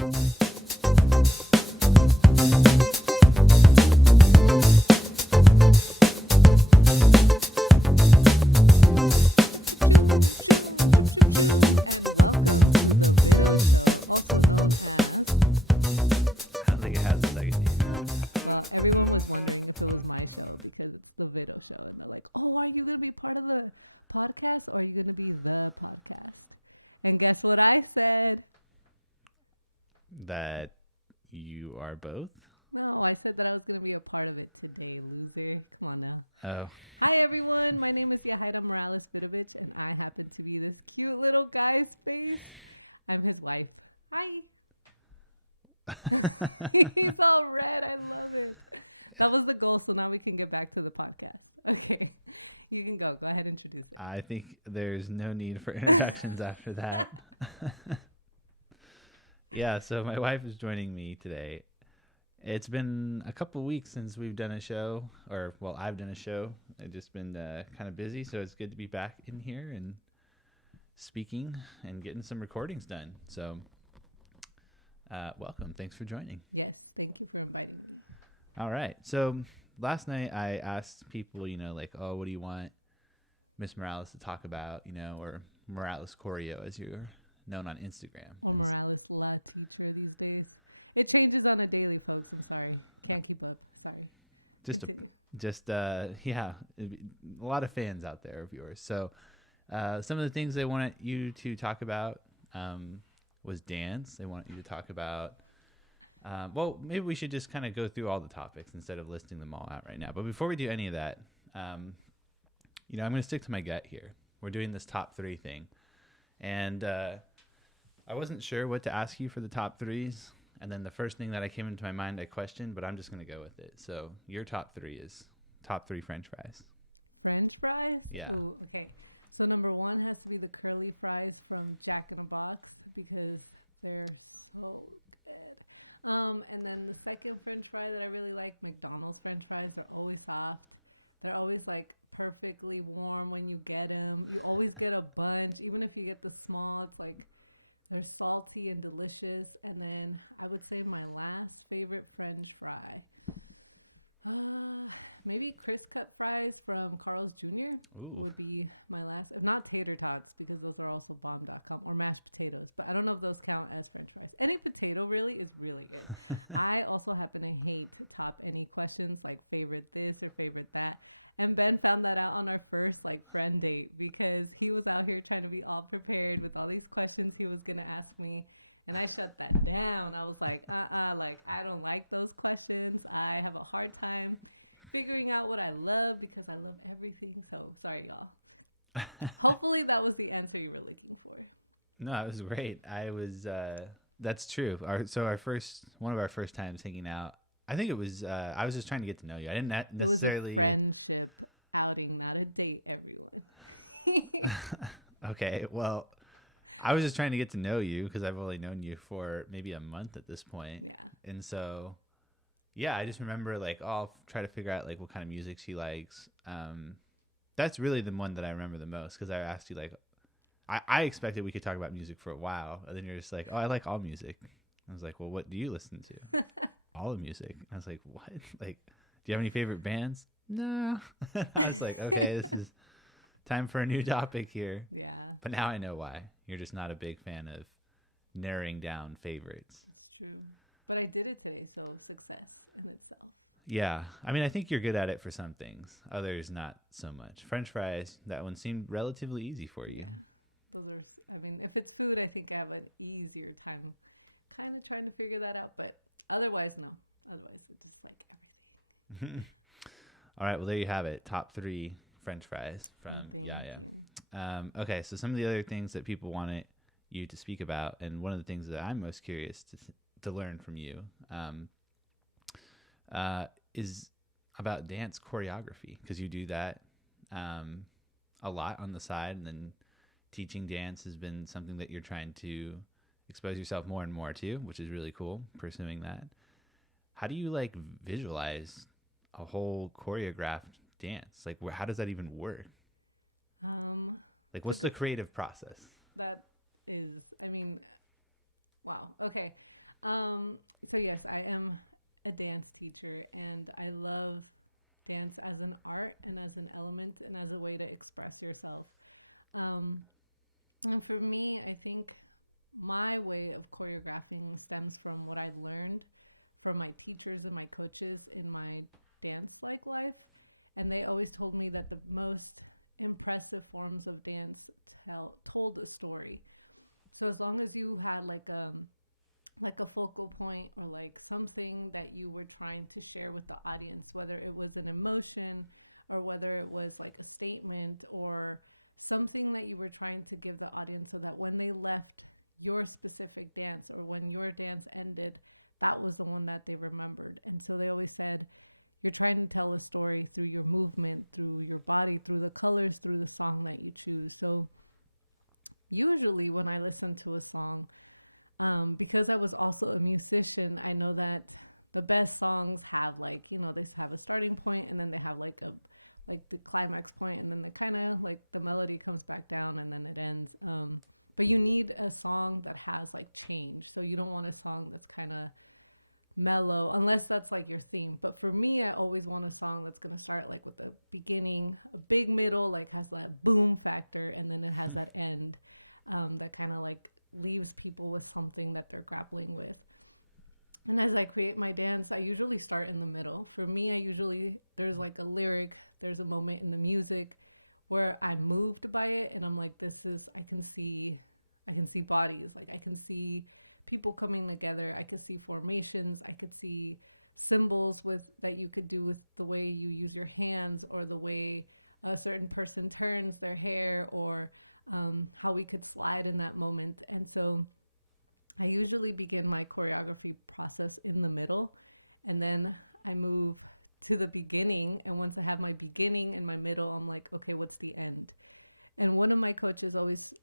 And welcome to the Vido show, also known as... I don't think it has a second name. Well, everyone was wondering if it was my show because it's the Vido show. And they're like, oh, are you going to be part of the podcast or are you going to be the podcast? And guess what I said? That you are both? No, I said that I was going to be a part of it today, loser. Come on now. Oh. Hi, everyone. My name is Yajaira Morales-Vidovich, and I happen to be this cute little guy's face. I'm his wife. Hi. He's all red. I love it. That was the goal, so now we can get back to the podcast. Okay. You can go. Go ahead and introduce it. I think there's no need for introductions after that. Yeah, so my wife is joining me today. It's been a couple weeks since we've done a show, or, well, I've done a show. I've just been kind of busy, so it's good to be back in here and speaking and getting some recordings done. So, welcome. Thanks for joining. Yes, thank you for inviting me. All right. So last night I asked people, like, oh, what do you want Miss Morales to talk about, or Morales Choreo as you're known on Instagram. Or Morales La Teacher these days. It changes on a daily, folks. I'm sorry. Can't keep up. Sorry. Continue. Yeah, a lot of fans out there of yours. So some of the things they wanted you to talk about was dance. They want you to talk about well, maybe we should just kind of go through all the topics instead of listing them all out right now. But before we do any of that, I'm going to stick to my gut here. We're doing this top 3 thing. And I wasn't sure what to ask you for the top 3s. And then the first thing that came into my mind, I questioned, but I'm just going to go with it. So your top 3 is top 3 French fries. French fries? Yeah. Ooh, okay. So number 1 has to be the curly fries from Jack in a Box because they're so good. And then the second French fry that I really like, McDonald's French fries. They're always soft. They're always like perfectly warm when you get them. You always get a bunch. Even if you get the small, it's like they're salty and delicious. And then I would say my last favorite French fry, maybe crisp cut fries from Carl's Jr. would be my last. If not tater tots, because those are also bomb.com, or mashed potatoes. But I don't know if those count as French fries. Any potato really is really good. I also happen to hate to top any questions like favorite this or favorite that. And Ben found that out on our first friend date because he was out here trying to be all prepared with all these questions he was going to ask me. And I shut that down. I was like, I don't like those questions. I have a hard time figuring out what I love because I love everything. So sorry, y'all. Hopefully that was the answer you were looking for. No, it was great. That's true. One of our first times hanging out, I think it was, I was just trying to get to know you. I didn't necessarily. It was a friendship outing, not a date, everyone. Okay, well, I was just trying to get to know you because I've only known you for maybe a month at this point. Yeah. And so, yeah, I just remember I'll try to figure out what kind of music she likes. That's really the one that I remember the most because I asked you I expected we could talk about music for a while. And then you're just like, oh, I like all music. I was like, well, what do you listen to? All of music. I was like, what? Do you have any favorite bands? No. I was like, okay, this is time for a new topic here. Yeah. But now I know why. You're just not a big fan of narrowing down favorites. It's true. But I did it today, so success in itself. Yeah. I mean, I think you're good at it for some things. Others, not so much. French fries, that one seemed relatively easy for you. Yeah. Those are, if it's food, I think I have an easier time kind of trying to figure that out. But otherwise, no. Otherwise, it's just everything. All right. Well, there you have it. Top 3 French fries from Yaya. Okay, so some of the other things that people wanted you to speak about, and one of the things that I'm most curious to learn from you is about dance choreography, because you do that a lot on the side, and then teaching dance has been something that you're trying to expose yourself more and more to, which is really cool, pursuing that. How do you visualize a whole choreographed dance? How does that even work? What's the creative process? That is, Wow. Okay. So yes, I am a dance teacher, and I love dance as an art and as an element and as a way to express yourself. Um, and for me, I think my way of choreographing stems from what I learned from my teachers and my coaches in my dance like life. And they always told me that the most impressive forms of dance told a story. So as long as you had like a focal point or like something that you were trying to share with the audience, whether it was an emotion or whether it was like a statement or something that you were trying to give the audience so that when they left your specific dance or when your dance ended, that was the one that they remembered. And so they always said, you're trying to tell a story through your movement, through your body, through the colors, through the song that you choose. So usually when I listen to a song, because I was also a musician, I know that the best songs have like, they have a starting point and then they have like the climax point and then the kind of like the melody comes back down and then it ends. But you need a song that has like change. So you don't want a song that's kind of mellow unless that's like your theme. But for me, I always want a song that's going to start like with the beginning, a big middle, like has that boom factor, and then it has that end that kind of like leaves people with something that they're grappling with. And as I create my dance, I usually start in the middle. For me, there's like a lyric, there's a moment in the music where I'm moved by it and I'm like, I can see bodies, like I can see people coming together. I could see formations. I could see symbols that you could do with the way you use your hands or the way a certain person turns their hair or how we could slide in that moment. And so I usually begin my choreography process in the middle and then I move to the beginning. And once I have my beginning and my middle, I'm like, okay, what's the end? And one of my coaches always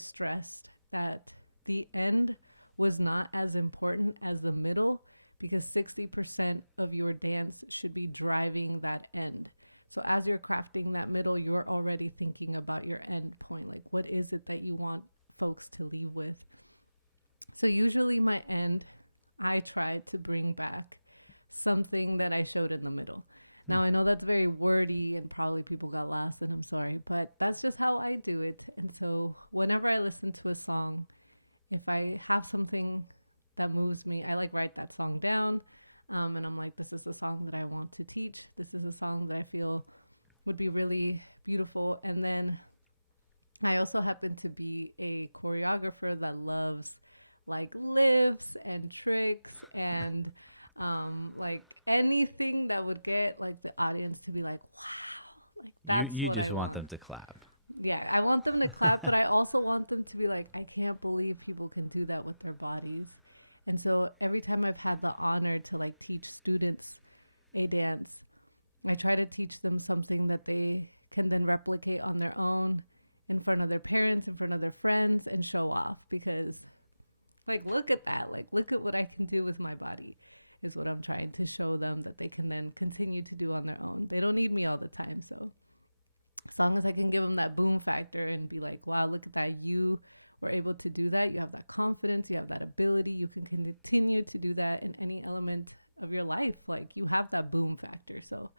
stressed that the end was not as important as the middle because 60% of your dance should be driving that end. So as you're crafting that middle, you're already thinking about your end point. Like, what is it that you want folks to leave with? So usually my end, I try to bring back something that I showed in the middle. Now, I know that's very wordy and probably people got lost, and I'm sorry, but that's just how I do it. And so whenever I listen to a song, if I have something that moves me, I like write that song down. And I'm like, this is a song that I want to teach. This is a song that I feel would be really beautiful. And then I also happen to be a choreographer that loves like lifts and tricks and like anything that would get like the audience to be like, wow, like that's what I want. You just want them to clap. Yeah, I want them to clap, but I also want them to be like, I can't believe people can do that with their bodies. And so every time I've had the honor to like teach students a dance, I try to teach them something that they can then replicate on their own in front of their parents, in front of their friends, and show off. Because like, look at that. Like, look at what I can do with my body is what I'm trying to show them that they can then continue to do on their own. They don't need me all the time. So as long as I can give them that boom factor and be like, wow, look at that. You were able to do that. You have that confidence. You have that ability. You can continue to do that in any element of your life. Like you have that boom factor. So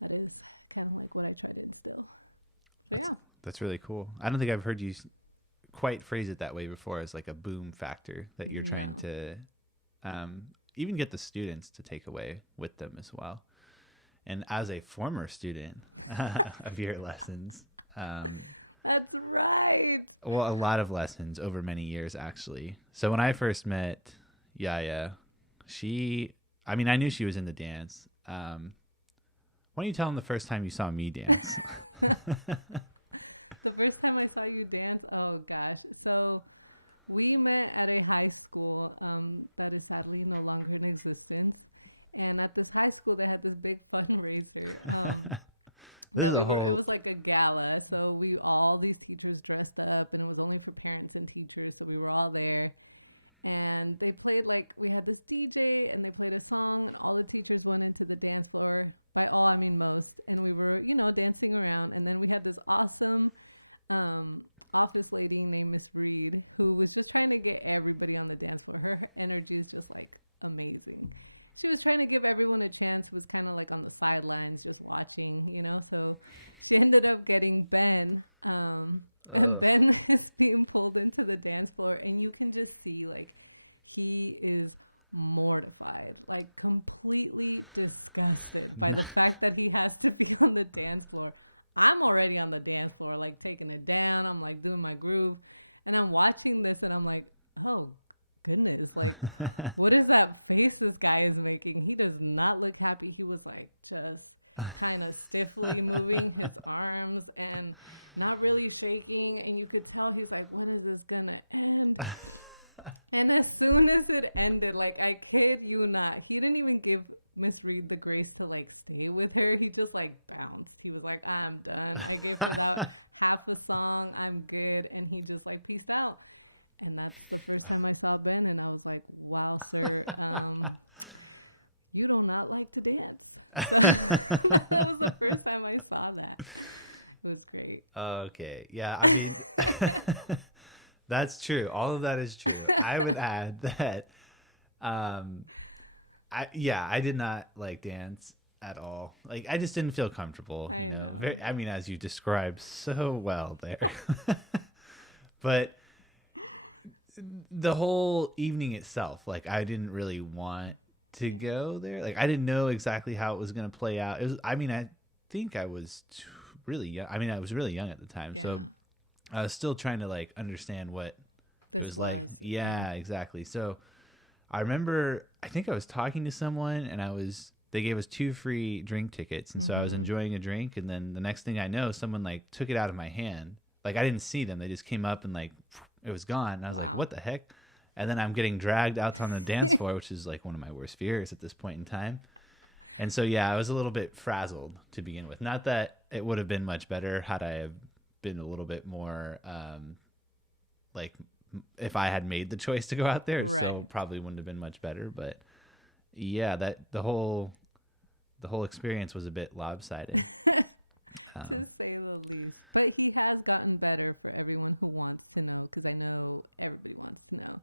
that is kind of like what I try to instill. So yeah. That's really cool. I don't think I've heard you quite phrase it that way before, as like a boom factor that you're trying to even get the students to take away with them as well. And as a former student of your lessons, that's right. Well, a lot of lessons over many years, actually. So when I first met Yaya, I knew she was in the dance. Why don't you tell them the first time you saw me dance? The first time I saw you dance, oh gosh. So we met at a high school that is sadly no longer in existence. And at this high school, they had this big fundraiser. It was like a gala. So all these teachers dressed up, and it was only for parents and teachers. So we were all there. And they played we had this DJ and they played a song, and all the teachers went into the dance floor. By all, I mean most. And we were, dancing around. And then we had this awesome office lady named Miss Reed who was just trying to get everybody on the dance floor. Her energy is just like amazing. She was trying to give everyone a chance, was kind of like on the sidelines just watching, you know. So she ended up getting Ben. And Ben is being pulled into the dance floor, and you can just see like he is mortified, like completely disgusted by the fact that he has to be on the dance floor. I'm already on the dance floor, like taking it down. I'm like doing my groove, and I'm watching this, and I'm like, oh goodness, like what is that face this guy is making? He does not look happy. He was like just kind of stiffly moving his arms and not really shaking, and you could tell he's like, when is this gonna end? And as soon as it ended, like I kid you not, he didn't even give Miss Reed the grace to like stay with her. He just like bounced. He was like, I'm done. I gave her that half a song. I'm good. And he just like peaced out. And that's the first time I saw Ben, and I was like, wow, sir, you do not like to dance. So that was the first time I saw that. It was great. Okay. Yeah. I mean, that's true. All of that is true. I would add that I did not like dance at all. Like, I just didn't feel comfortable. I know. I mean, as you described so well there. But the whole evening itself, like, I didn't really want to go there. Like, I didn't know exactly how it was going to play out. It was, I mean, I think I was really young. I mean, I was really young at the time. Yeah. So I was still trying to like understand what this was like. Yeah, exactly. So I remember, I think I was talking to someone, and they gave us 2 free drink tickets. And so I was enjoying a drink. And then the next thing I know, someone like took it out of my hand. Like, I didn't see them. They just came up and like, it was gone. And I was like, what the heck? And then I'm getting dragged out on the dance floor, which is like one of my worst fears at this point in time. And so, yeah, I was a little bit frazzled to begin with. Not that it would have been much better had I have been a little bit more, like, if I had made the choice to go out there, right. So probably wouldn't have been much better. But yeah, that the whole experience was a bit lopsided. To say the least. But he has gotten better for everyone who wants to know, because I know everybody wants to know.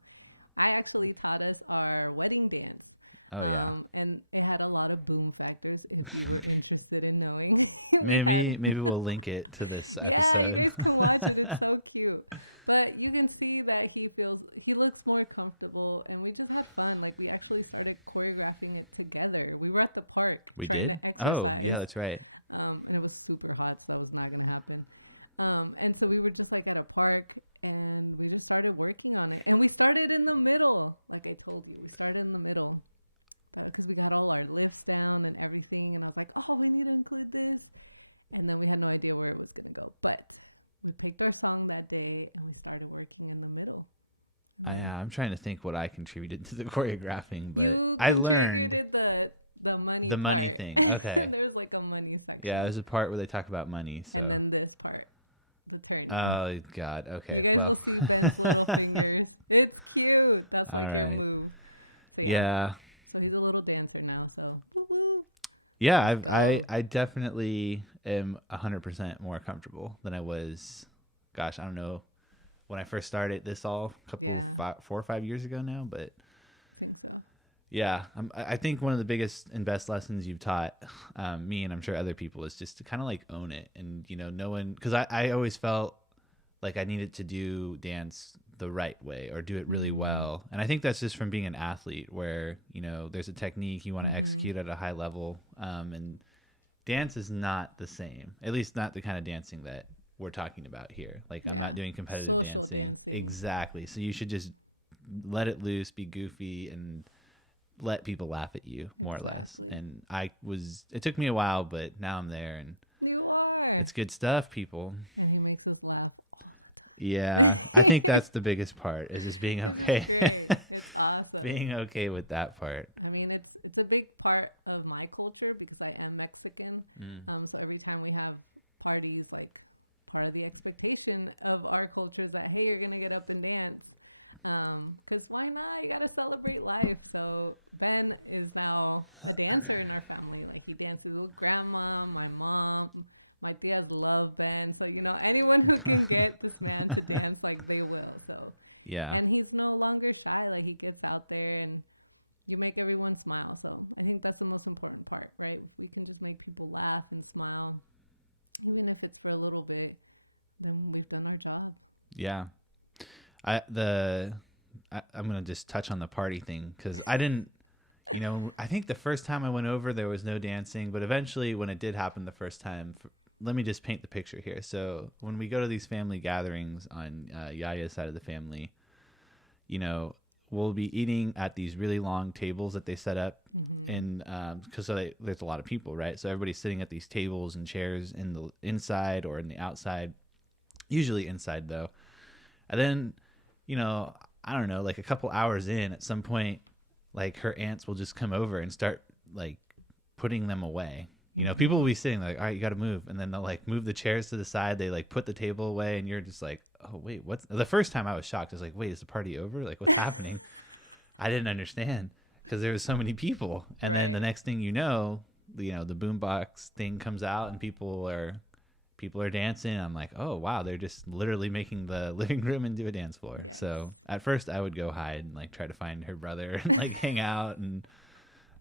I actually taught us our wedding dance. And it had a lot of boom factors if you were interested in knowing. Maybe we'll link it to this episode. Yeah, you guys can watch it. It's so cute. But you can see that he looks more comfortable, and we just had fun. Like, we actually started choreographing it together. We were at the park trying to exercise. Oh, yeah, that's right. And it was super hot, so that was not going to happen. And so we were just like at a park, and we just started working on it. And we started in the middle. Like I told you, we started in the middle. Because we got all our lifts down and everything. And I was like, oh, we need to include this. And then we had no idea where it was going to go. But we picked our song that day, and we started working in the middle. Yeah, I'm trying to think what I contributed to the choreographing. But you contributed the money part. Money thing. Okay. There's like a money section. Yeah, there's a part where they talk about money. So. And then this part, the turning. Oh, God. Okay. You guys will see Ben's little fingers. It's cute. That's like your move. So yeah. So he's a little dancer now. So woo-woo. Yeah, I definitely am 100% more comfortable than I was. Gosh, I don't know when I first started this all 4 or 5 years ago now, but I think so. Yeah, I think one of the biggest and best lessons you've taught me, and I'm sure other people, is just to kind of like own it, and no one, because I always felt like I needed to do dance the right way or do it really well, and I think that's just from being an athlete, where there's a technique you want to execute at a high level, and dance is not the same, at least not the kind of dancing that we're talking about here. Like, I'm not doing competitive social dancing. Exactly. So you should just let it loose, be goofy, and let people laugh at you, more or less. And it took me a while, but now I'm there, and you are. It's good stuff, people. And he makes us laugh all the time. Yeah, I think that's the biggest part, is just being okay. It's great. It's awesome. Being okay with that part. I mean, it's a big part of my culture because I am Mexican. So every time we have parties, like, part of the expectation of our culture is that, hey, you're gonna get up and dance. Because why not? You gotta celebrate life. So Ben is now a dancer in our family. Like, he dances with grandma, my mom, My tias love Ben. So, anyone who can get this man to dance, like, they will. So, Yeah. and he's no longer shy. Like, he gets out there and you make everyone smile. So I think that's the most important part, right? If we can just make people laugh and smile, even if it's for a little bit, then we've done our job. Yeah. I'm going to just touch on the party thing because I didn't, I think the first time I went over, there was no dancing, but eventually when it did happen the first time, let me just paint the picture here. So when we go to these family gatherings on Yaya's side of the family, we'll be eating at these really long tables that they set up in, because there's a lot of people, right? So everybody's sitting at these tables and chairs in the inside or in the outside, usually inside though. And then, I don't know, like a couple hours in, at some point, like her aunts will just come over and start like putting them away. People will be sitting like, all right, you got to move. And then they'll like move the chairs to the side. They like put the table away and you're just like, oh, wait, what's the first time I was shocked. I was like, wait, is the party over? Like, what's happening? I didn't understand because there was so many people. And then the next thing you know, the boombox thing comes out and people are dancing. I'm like, oh, wow, they're just literally making the living room into a dance floor. Yes. So at first I would go hide and like try to find her brother and like hang out and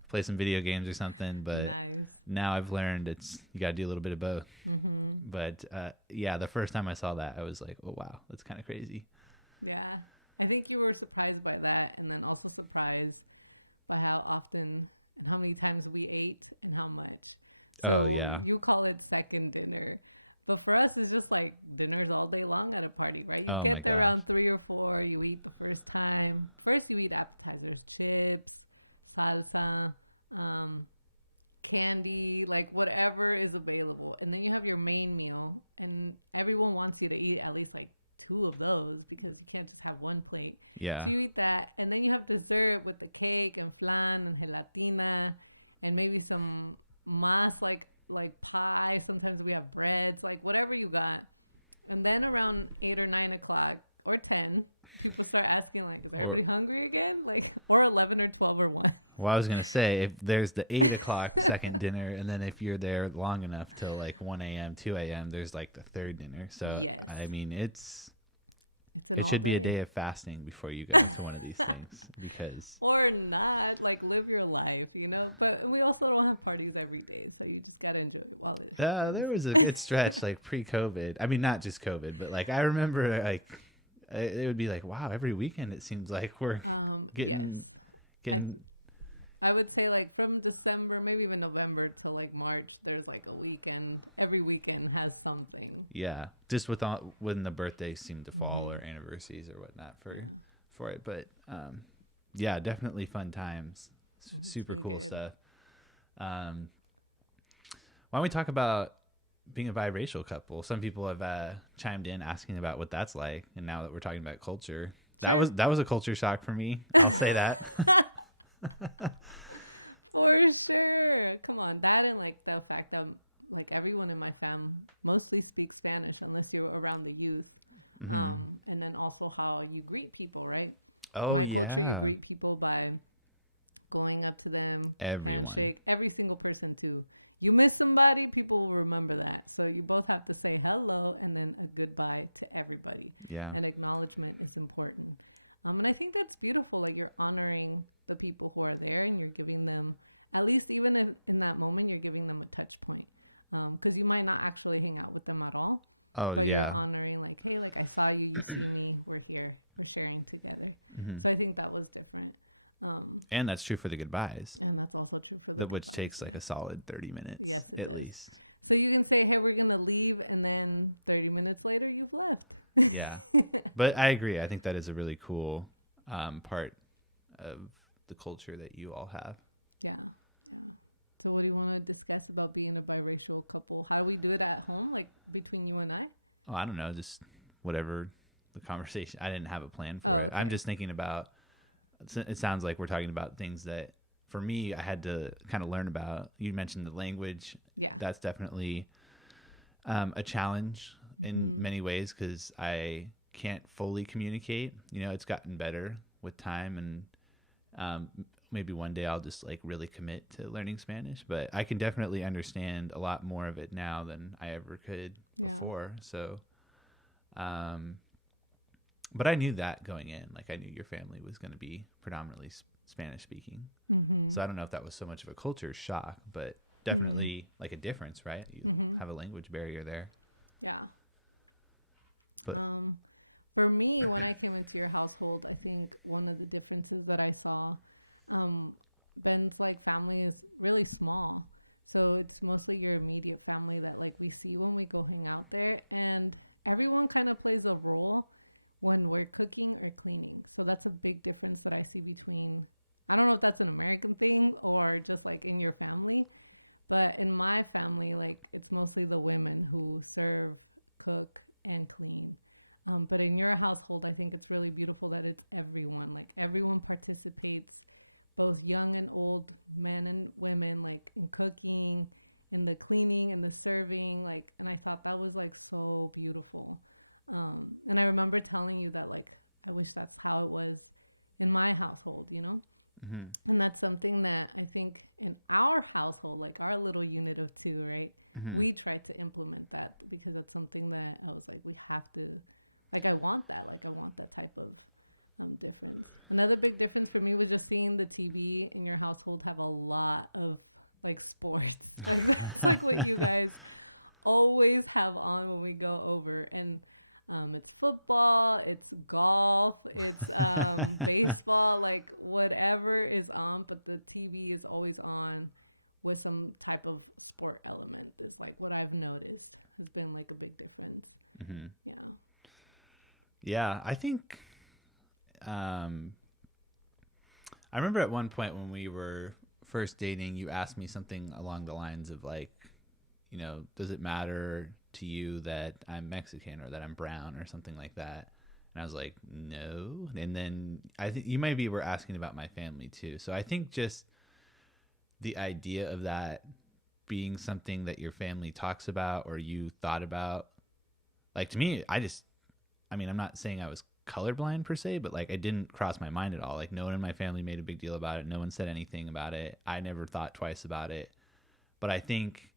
play some video games or something. But nice. Now I've learned you got to do a little bit of both. But the first time I saw that, I was like, oh, wow, that's kind of crazy. Yeah. I think you were surprised by that and then also surprised by how often and how many times we ate and how much. So you call it second dinner. But for us, it's just like dinners all day long at a party, right? You get there around 3 or 4. You eat the first time. First, you eat appetizers, chips, salsa, candy, like whatever is available. And then you have your main meal. And everyone wants you to eat at least like 2 of those because you can't just have one plate. Yeah. So you eat that. And then you have dessert with the cake and flan and gelatina and maybe some mas like pie. Sometimes we have breads, like whatever you got. And then around 8 or 9 o'clock or 10, people start asking like, is everybody hungry again? Like, or 11 or 12 or 1. Well, I was going to say, if there's the 8 o'clock second dinner, and then if you're there long enough till like 1 a.m., 2 a.m., there's like the third dinner. So, yes. I mean, it should be a day of fasting before you go into one of these things. Because or not, like live your life, But we also don't have parties every day, so you just got to enjoy it while it happens. There was a good stretch like pre-COVID. I mean, not just COVID, but like I remember like it would be like, wow, every weekend it seems like we're getting I would say like from December, maybe even November till like March, there's like a weekend. Every weekend has something. Yeah, just when the birthdays seem to fall or anniversaries or whatnot for it. But definitely fun times. Super cool good stuff. Why don't we talk about being a biracial couple? Some people have chimed in asking about what that's like, and now that we're talking about culture, sure. that was a culture shock for me. I'll say that. For sure. Come on, that and like the fact that like everyone in my fam mostly speaks Spanish unless you're around the youth. And then also how you greet people, right? My culture, you greet people by going up to them, handshake, every single person too. You miss somebody, people will remember that. So you both have to say hello and then a goodbye to everybody. Yeah. And acknowledgement is important. And I think that's beautiful. Like you're honoring the people who are there and you're giving them, at least even if in that moment, you're giving them a touch point. Because you might not actually hang out with them at all. But you're honoring like, hey, like I saw you, you see me, we're here, we're sharing together. So I think that was different. And that's true for the goodbyes. And that's also true for the which goodbyes, takes like a solid 30 minutes. Yes, it at does. least. So you can say, hey, we're going to leave. And then 30 minutes later, you've left. Yeah. But I agree. I think that is a really cool part of the culture that you all have. Yeah. Yeah. So what do you want to discuss about being a biracial couple? How do we do it at home, like between you and I? Oh, I don't know. Just whatever the conversation. I didn't have a plan for it. Okay. I'm just thinking about, it sounds like we're talking about things that for me, I had to kind of learn about. You mentioned the language. Yeah. That's definitely a challenge in many ways because I can't fully communicate. It's gotten better with time and maybe one day I'll just like really commit to learning Spanish, but I can definitely understand a lot more of it now than I ever could before. So, but I knew that going in, like I knew your family was going to be predominantly Spanish speaking. So I don't know if that was so much of a culture shock, but definitely like a difference, right? You have a language barrier there. Yeah. But for me, when I came into your household, I think one of the differences that I saw, Ben's like family is really small. So it's mostly your immediate family that like we see when we go hang out there, and everyone kind of plays a role when we're cooking or cleaning. So that's a big difference that I see between, I don't know if that's an American thing or just like in your family, but in my family, like it's mostly the women who serve, cook, and clean. But in your household, I think it's really beautiful that it's everyone. Like everyone participates, both young and old, men and women, like in cooking, in the cleaning, and the serving. Like, and I thought that was like so beautiful. And I remember telling you that like I wish that's how it was in my household, you know? And that's something that I think in our household, like our little unit of two, right? We tried to implement that because that's something that I was like, we have to, like, I want that type of difference. Another big difference for me was just seeing the TV in your household have a lot of like sports. Like that's like what you guys always have on when we go over. And it's football, it's golf, it's baseball, like whatever is on, but the TV is always on with some type of sport element is like what I've noticed has been like a big difference. Yeah, I think I remember at one point when we were first dating, you asked me something along the lines of like, you know, does it matter to you that I'm Mexican or that I'm brown or something like that? And I was like, no. And then I think you maybe were asking about my family too. So I think just the idea of that being something that your family talks about or you thought about, like to me, I mean, I'm not saying I was colorblind per se, but like it didn't cross my mind at all. Like no one in my family made a big deal about it. No one said anything about it. I never thought twice about it. But I think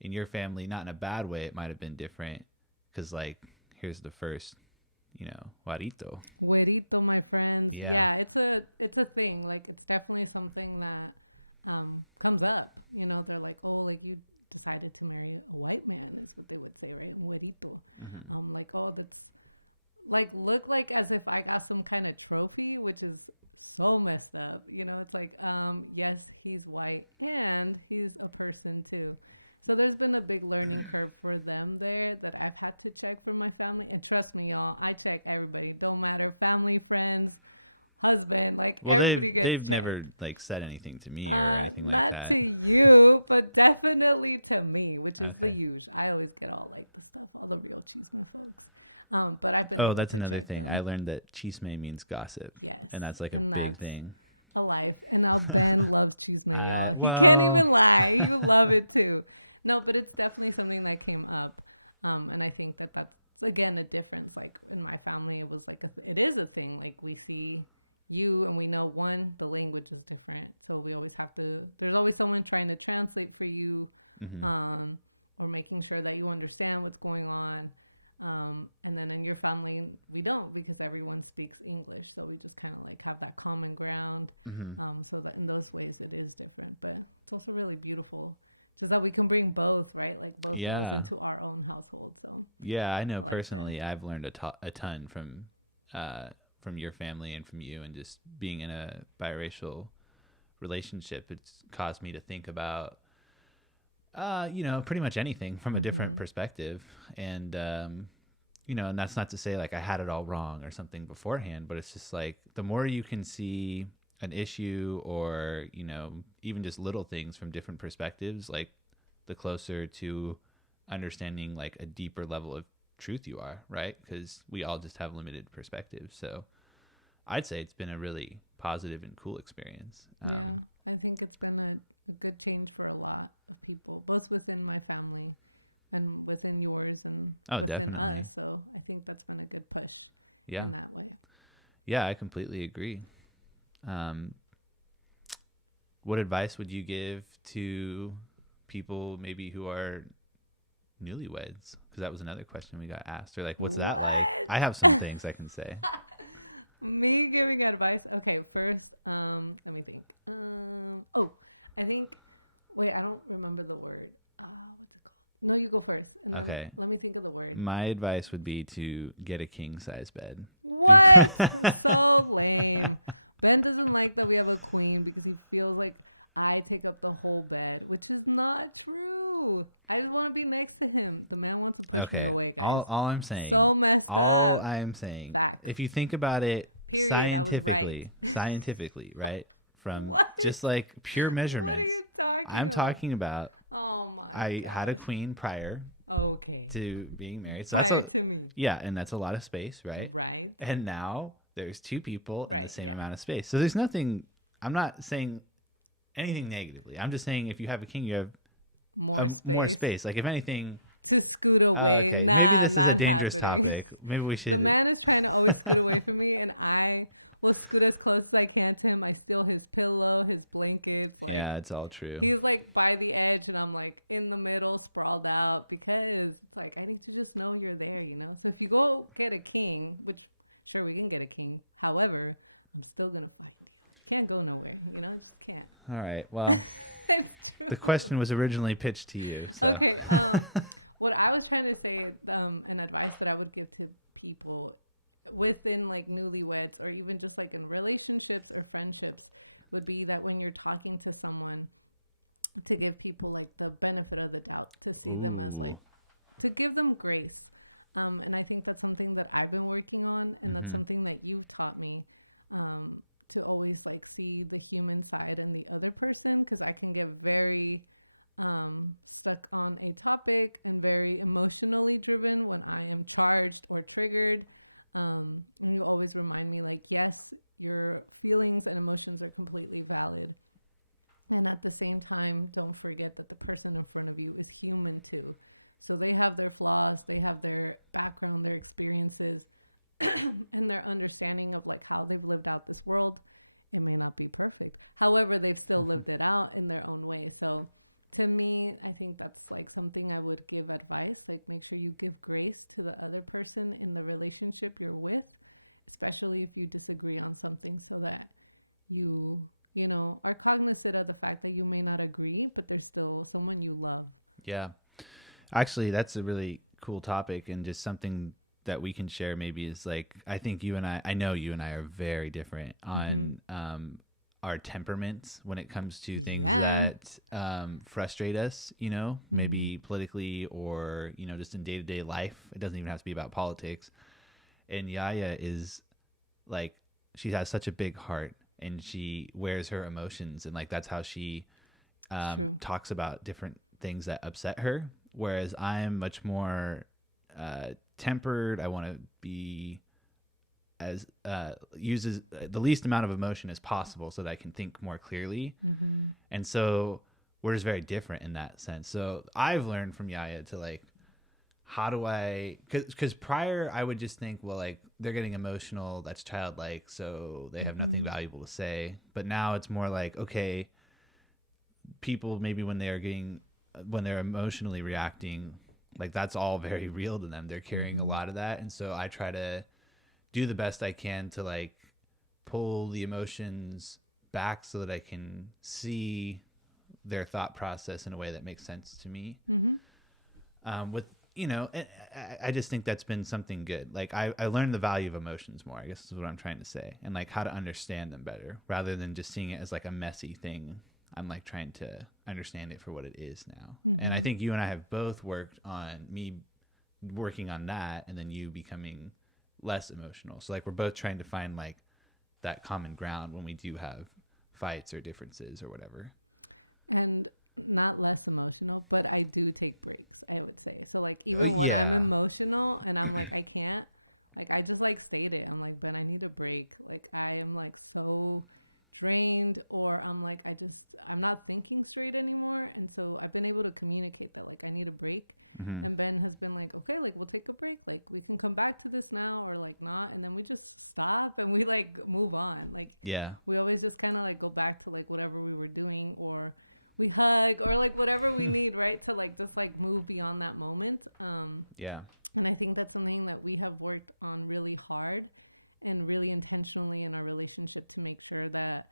in your family, not in a bad way, it might have been different because like here's the first, you know, güerito, my friends. Yeah, it's a thing. Like it's definitely something that comes up. You know, they're like, oh, like you decided to marry a white man is what they would say, right? Güerito. Like, oh, that's like look like as if I got some kind of trophy, which is so messed up. You know, it's like, yes, he's white and he's a person too. So there's been a big learning curve for them there that I've had to check for my family. And trust me, y'all, I check everybody. Don't matter, family, friends, husband, like everybody gets checked. They've never like said anything to me or anything like that. Not to you, but definitely to me, which is the usual. I always get all like the stuff, all the real chisme folks. But I've been able that's to another check thing. them. I learned that chisme means gossip. Yes. And that's like a big thing. A life. And now Ben loves chisme, y'all. He can't even lie. You love it too. No, but it's definitely something that came up. And I think that that's, again, a difference. Like in my family, it was like, it is a thing. Like we see you and we know one, the language is different. So we always have to, there's always someone trying to translate for you, or making sure that you understand what's going on. And then in your family, we don't, because everyone speaks English. So we just kind of like have that common ground. So that in those ways it is different, but it's also really beautiful just that we can bring both, right? Like both those into our own household. So yeah, I know personally, I've learned a ton from your family and from you, and just being in a biracial relationship, it's caused me to think about, you know, pretty much anything from a different perspective. And, you know, and that's not to say like I had it all wrong or something beforehand, but it's just like the more you can see an issue or, you know, even just little things from different perspectives, like the closer to understanding like a deeper level of truth you are, right? Because we all just have limited perspectives. So I'd say it's been a really positive and cool experience. Yeah, I think it's been a good change for a lot of people, both within my family and within yours and within definitely. us. So I think that's been a good push in that way. Yeah, I completely agree. what advice would you give to people maybe who are newlyweds? Because that was another question we got asked. Or like, what's that like? I have some things I can say. Me giving advice. Okay, first, let me think. I think. Wait, I don't remember the word. What's it called? No, you go first, and then let me think of the word. My advice would be to get a king size bed. What? So lame. Ben doesn't like that we have a queen because he feels like I take up the whole bed, which is not true. I just want to be next to him. The man wants to push me away, guys. All I'm saying. So messed up. All I'm saying. Facts. If you think about it, period. I was right. Scientifically, right? From what? Just like pure measurements. What are you talking about? I'm talking about. Oh my god. I had a queen prior. Okay. To being married. So prior to me. Yeah, and that's a lot of space, right? Right. And now there's two people in the same yeah. amount of space. So there's nothing. I'm not saying anything negatively. I'm just saying if you have a king, you have more space. More space. Like if anything. To scoot away. Okay. Nah, maybe this not is a dangerous happening. topic. Maybe we should. The man is trying to always scoot away from me, and I will scoot as close as I can to him. I steal his pillow, his blankets. Like, yeah, it's all true. He's like by the edge, and I'm like in the middle, sprawled out, because it's like I need to just know you're there, you know? So if you go get a king, which sure we can get a king. However, I'm still going to find you. You can't go nowhere, you know? I just can't. All right. Well, it's true. The question was originally pitched to you. So. Okay. What I was trying to say, and advice that I would give to people within like newlyweds or even just like in relationships or friendships would be that when you're talking to someone, to give people like the benefit of the doubt, to see them as like, to give them grace. And I think that's something that I've been working on, and that's something that you've taught me, to always like see the human side in the other person, because I can get very stuck on a topic and very emotionally driven when I am charged or triggered. And you always remind me like, yes, your feelings and emotions are completely valid. And at the same time, don't forget that the person in front of you is human too. So they have their flaws, they have their background, their experiences, and their understanding of like how they've lived out this world. It may not be perfect. However, they've still lived it out in their own way. So to me, I think that's like something I would give advice, like make sure you give grace to the other person in the relationship you're with, especially if you disagree on something, so that you know, are cognizant of the fact that you may not agree, but there's still someone you love. Yeah. Actually, that's a really cool topic, and just something that we can share maybe is like, I think I know you and I are very different on our temperaments when it comes to things that frustrate us, you know, maybe politically or, you know, just in day-to-day life. It doesn't even have to be about politics. And Yaya is like, she has such a big heart, and she wears her emotions, and like that's how she talks about different things that upset her. Whereas I'm much more tempered. I want to be as uses the least amount of emotion as possible so that I can think more clearly. And so we're just very different in that sense. So I've learned from Yaya to like, how do I, because prior I would just think, well, like they're getting emotional, that's childlike, so they have nothing valuable to say. But now it's more like, okay, people maybe when they're emotionally reacting, like that's all very real to them. They're carrying a lot of that. And so I try to do the best I can to like pull the emotions back so that I can see their thought process in a way that makes sense to me. With, you know, I just think that's been something good. Like I learned the value of emotions more, I guess is what I'm trying to say, and like how to understand them better rather than just seeing it as like a messy thing. I'm like trying to understand it for what it is now. And I think you and I have both worked on me working on that, and then you becoming less emotional. So like we're both trying to find like that common ground when we do have fights or differences or whatever. And not less emotional, but I do take breaks, I would say. So like even when I'm emotional and I'm like, I can't, like I just like state it. I'm like, Ben, I need a break. Like I am like so drained, or I'm not thinking straight anymore. And so I've been able to communicate that like I need a break. And Ben has been like, okay, like we'll take a break, like we can come back to this now or like not, and then we just stop and we like move on. Like we always just kind of like go back to like whatever we were doing, or we hug, or like whatever we need, right, to like just like move beyond that moment. And I think that's something that we have worked on really hard and really intentionally in our relationship, to make sure that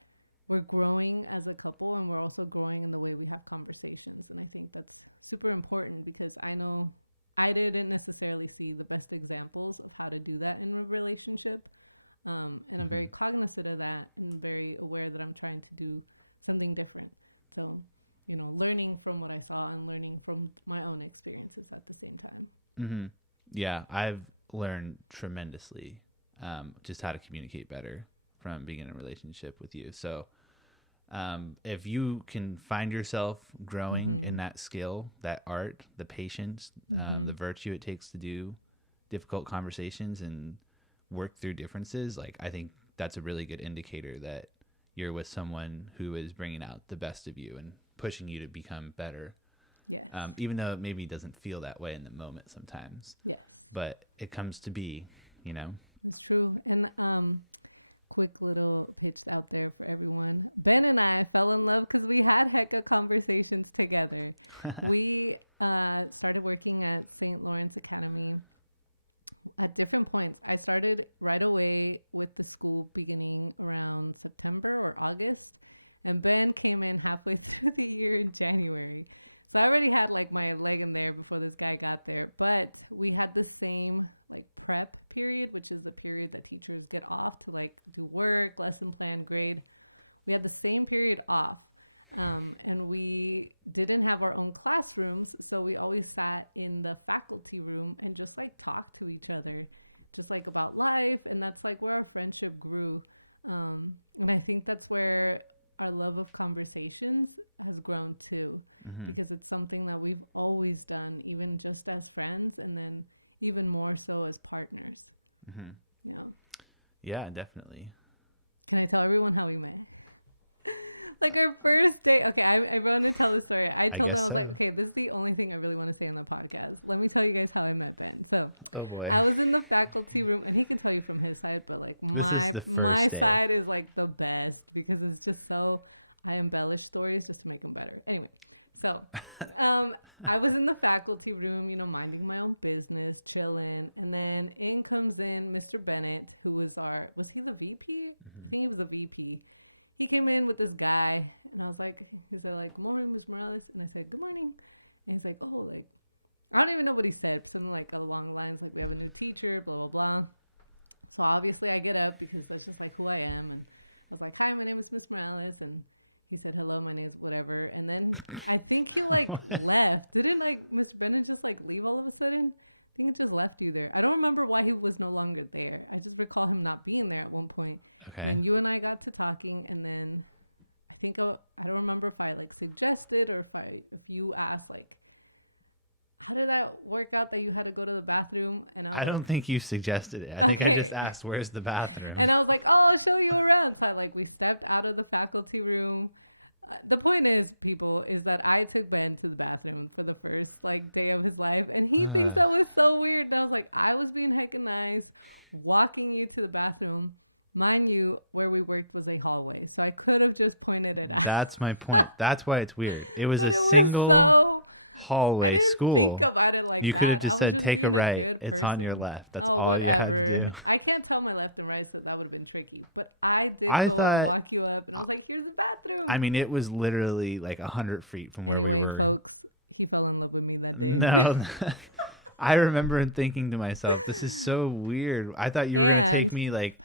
we're growing as a couple, and we're also growing in the way we have conversations. And I think that's super important, because I know I didn't necessarily see the best examples of how to do that in a relationship. And I'm very cognizant of that, and very aware that I'm trying to do something different. So, you know, learning from what I saw and learning from my own experiences at the same time. Yeah, I've learned tremendously just how to communicate better from being in a relationship with you. So if you can find yourself growing in that skill, that art, the patience, the virtue it takes to do difficult conversations and work through differences, like I think that's a really good indicator that you're with someone who is bringing out the best of you and pushing you to become better. Yes. Even though it maybe doesn't feel that way in the moment sometimes. Yes. But it comes to be, you know. It's true. And quick little pitch out there for everyone. Ben and I fell in love because we had hecka conversations together. We started working at St. Lawrence Academy at different points. I started right away with the school beginning around September or August. And Ben came in halfway through the year in January. So I already had like my leg in there before this guy got there. But we had the same like prep period, which is the period that teachers get off to like do work, lesson plan, grade. We had the same period off. And we didn't have our own classrooms. So we always sat in the faculty room and just like talked to each other, just like about life. And that's like where our friendship grew. And I think that's where our love of conversations has grown too, because it's something that we've always done, even just as friends, and then even more so as partners. Yeah, definitely. Can I tell everyone how we met? Like our first date. Okay, I want to tell the story. I told them, I was like, okay, this is the only thing I really want to say on the podcast. Let me tell you guys how I met Ben. So oh boy. I was in the faculty room, and he can tell you from his side, but like my side is like the best, because it's just so, I embellish stories just to make them better. Anyway, so I was in the faculty room, you know, minding my own business, chilling. And then in comes in Mr. Bennett, who was he the VP? I think he was the VP. He came in with this guy, and I was like, he said like, good morning, Ms. Morales. And I said, good morning. And he's like, oh, like, I don't even know what he said. Something like along the lines, like, we have a new teacher, blah, blah, blah. So obviously I get up, because that's just like who I am. And I was like, hi, my name is Ms. Morales. And he said, hello, my name is whatever. And then I think he like left. Didn't like Mr. Bennett just like leave all of a sudden? I think it just left you there. I don't remember why he was no longer there. I just recall him not being there at one point. Okay. And you and I got to talking, and then I think I don't remember if I like suggested, or if you asked like, how did that work out that you had to go to the bathroom? And I don't think you suggested it. I think I just asked, where's the bathroom? And I was like, oh, I'll show you around. So we stepped out of the faculty room. The point is, people, is that I took Ben to the bathroom for the first like day of his life, and he thinks that was so weird. And I was like, I was being heckin' nice, walking you to the bathroom. Mind you, where we worked was a hallway, so I could have just pointed it out. That's my point. That's why it's weird. It was single hallway. I didn't school. think about it like you that. You could have just said, take a right. It's on your left. That's all whatever. You had to do. I can't tell my left and right, so that would have been tricky. But I did and walk you up, and I was like, here's the bathroom. I mean, it was literally like 100 feet from where we were. Anyway, folks, he fell in love with me that day. No. I remember thinking to myself, this is so weird. I thought you were going to take me like...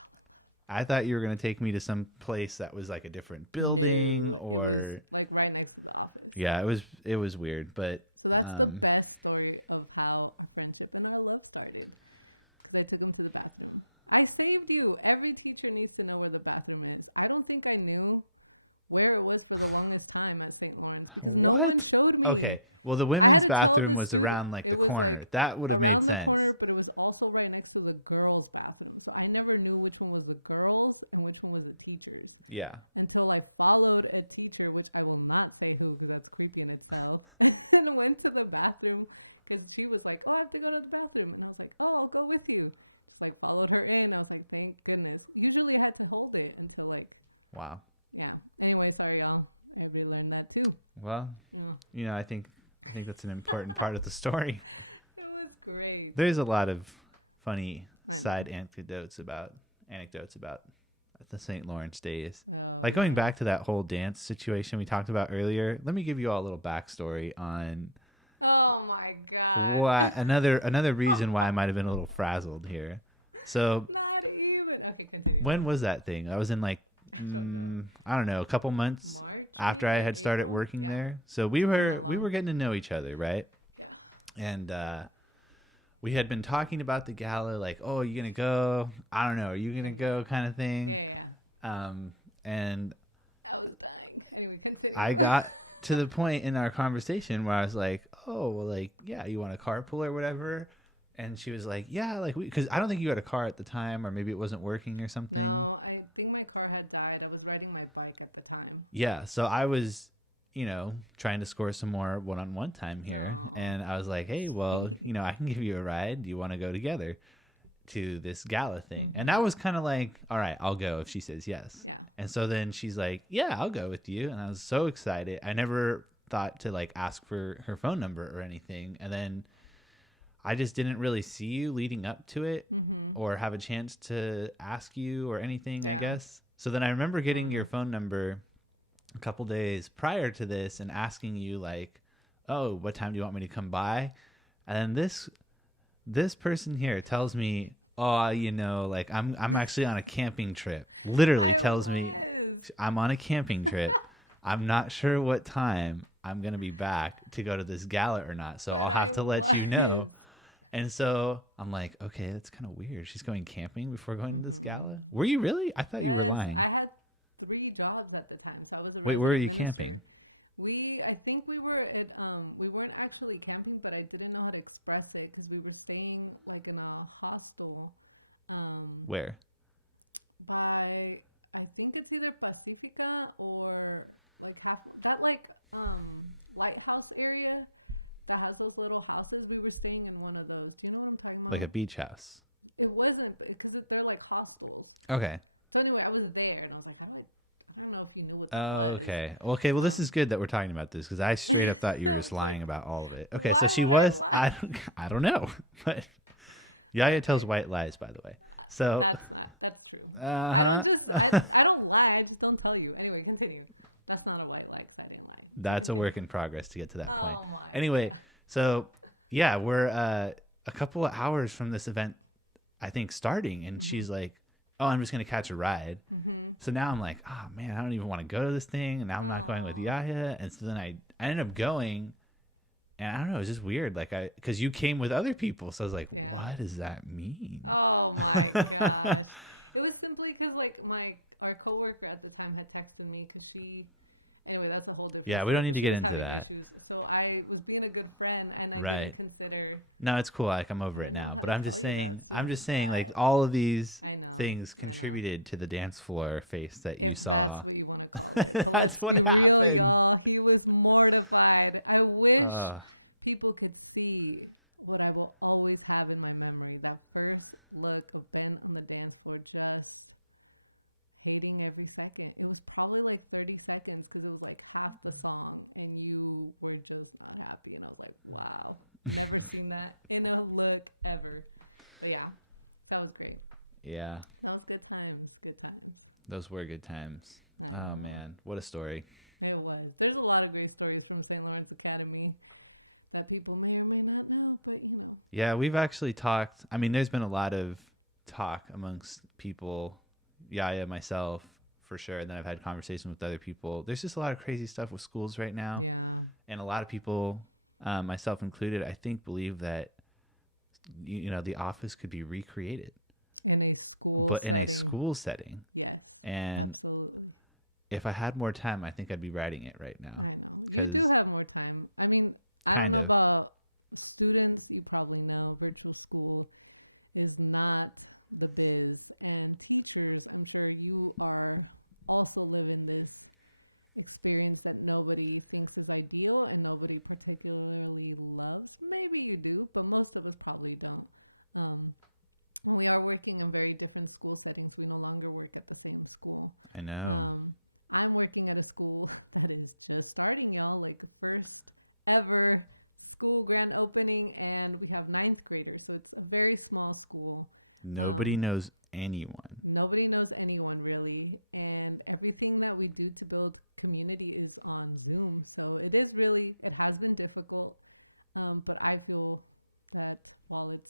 I thought you were going to take me to some place that was like a different building. No, it was like right next to the office. Yeah, it was weird, but so that's the best story of how our friendship and our love started, because I took him to the bathroom. I saved you. Every teacher needs to know where the bathroom is. I don't think I knew where it was for the longest time at St. Lawrence, because no one showed me. Okay. Well, the I had women's to tell bathroom the was student around like it the was corner. like That would have around made the sense. corner, but it was also right next to the girls' bathroom. So I never knew which one was the girls and which one was the teachers. Yeah. Until I followed a teacher, which I will not say who because that's creepy in itself, and went to the bathroom because she was like, "Oh, I have to go to the bathroom," and I was like, "Oh, I'll go with you." Just like followed her in. I was like, "Thank goodness." Usually I had to hold it until like, Wow. yeah. Anyway, sorry y'all. Everybody learned that too. Well, Yeah. I think that's an important part of the story. It was great. There's a lot of funny side anecdotes about the St. Lawrence days. Oh, like going back to that whole dance situation we talked about earlier. Let me give you all a little backstory on. Oh my God. Why another reason why I might have been a little frazzled here. So not even. Okay, continue. when was that thing? I was in like I don't know, a couple months March after I had started working there. So we were getting to know each other, right? Yeah. And we had been talking about the gala, like, oh, are you gonna go? I don't know, are you gonna go, kind of thing. Yeah. And I was dying. Anyway, continue. I got to the point in our conversation where I was like, oh, well, like, yeah, you want a carpool or whatever? And she was like, yeah, like, because I don't think you had a car at the time, or maybe it wasn't working or something. No, I think my car had died. I was riding my bike at the time. Yeah, so I was, trying to score some more one-on-one time here. Aww, and I was like, hey, well, I can give you a ride. Do you want to go together to this gala thing? And that was kind of like, all right, I'll go if she says yes. Yeah. And so then she's like, yeah, I'll go with you. And I was so excited. I never thought to like ask for her phone number or anything. And then I just didn't really see you leading up to it or have a chance to ask you or anything, I guess. So then I remember getting your phone number a couple days prior to this and asking you like, oh, what time do you want me to come by? And then this person here tells me, oh, like I'm actually on a camping trip. Literally tells me I'm on a camping trip. I'm not sure what time I'm going to be back to go to this gala or not. So I'll have to let you know. And so I'm like, okay, that's kind of weird. She's going camping before going to this gala. Were you really? I thought you were lying. I had 3 jobs at the time. So I was a resident where were you minister. Camping? I think we were at, we weren't actually camping, but I didn't know how to express it because we were staying like in a hostel. Where? By, I think it's either Pacifica or like lighthouse area that has those little houses. We were staying in one of those. Do you know what I'm talking about? Like a beach house. It wasn't, because they're like hostels. Okay. So anyway, I was there and I was like, I don't know if you knew what that was. Okay. Well, this is good that we're talking about this because I straight up thought you were just lying about all of it. Okay. Why So she would was, I don't know, but Yaya tells white lies, by the way. So that's true. I don't lie. I just don't tell you. Anyway, continue. That's not a white lie because I didn't lie. That's a work in progress to get to that point. Oh my. Anyway, so yeah, we're a couple of hours from this event, I think, starting, and she's like, oh, I'm just going to catch a ride. So now I'm like, oh man, I don't even want to go to this thing. And now I'm not going with Yaya. And so then I ended up going, and I don't know, it was just weird. Like because you came with other people. So I was like, what does that mean? Oh my gosh. It was simply because like our coworker at the time had texted me because anyway, that's a whole different story. We don't need to get into having that. Issues. So I was being a good friend and I didn't consider. No, it's cool. Like I'm over it now. But I'm just saying like all of these things contributed to the dance floor face that you saw. If that's what you want to call it. But let's be real, y'all. He was mortified. I wish people could see what I will always have in my memory. That first look of Ben on the dance floor, just hating every second. It was probably like 30 seconds because it was like half the song and you were just not happy. And I was like, wow, never seen that in a look ever. But yeah, that was great. Yeah. That was good times. Good times. Those were good times. I know. Man, what a story. It was. There's a lot of great stories from St. Lawrence Academy that people may or may not know, but Yeah, we've actually talked. I mean, there's been a lot of talk amongst people, Yaya, myself, for sure. And then I've had conversations with other people. There's just a lot of crazy stuff with schools right now. Yeah. And a lot of people, myself included, I think believe that, the office could be recreated. In a school setting. In a school setting. Yes. And absolutely. If I had more time, I think I'd be writing it right now. I know. You do have more time. I mean, I don't know about students. You probably know virtual school is not the biz. And teachers, I'm sure you are also living this experience that nobody thinks is ideal and nobody particularly loves. Maybe you do, but most of us probably don't. We are working in very different school settings. We no longer work at the same school. I know. I'm working at a school that is just starting, y'all, like first ever school grand opening, and we have 9th graders. So it's a very small school. Nobody knows anyone. Nobody knows anyone really. And everything that we do to build community is on Zoom. So it has been difficult. But I feel that while it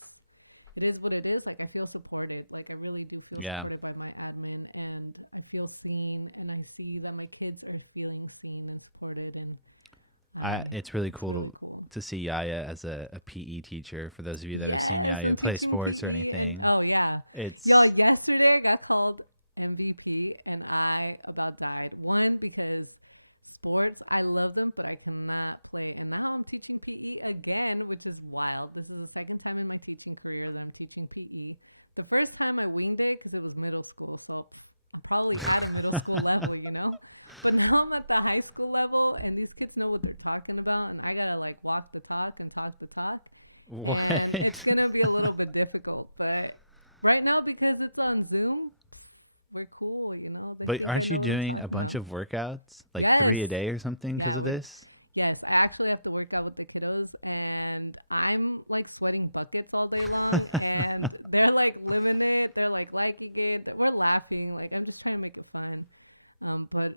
is what it is, like I feel supported. Like I really do feel supported by my admin, and I feel seen, and I see that my kids are feeling seen and supported. And it's really cool to see Yaya as a PE teacher. For those of you that have seen Yaya I'm play teaching sports PE or anything. Y'all, yesterday I got called MVP and I about died. One, because sports, I love them, but I cannot play. And now I'm teaching PE again, which is wild. This is the second time in my teaching career that I'm teaching PE. The first time I winged it because it was middle school. So I'm probably at a middle school level, you know? But now I'm at the high school level, and these kids know what they're talking about, and I gotta like walk the talk and talk the talk. What? And it's gonna be a little bit difficult. But right now, because it's on Zoom, we're cool, you know? But aren't you doing a bunch of workouts? Like 3 a day or something because of this? Yes, I actually have to work out with the kiddos, and I'm like sweating buckets all day long, and they're like living it. They're like liking it. We're laughing. Like I'm just trying to make it fun. But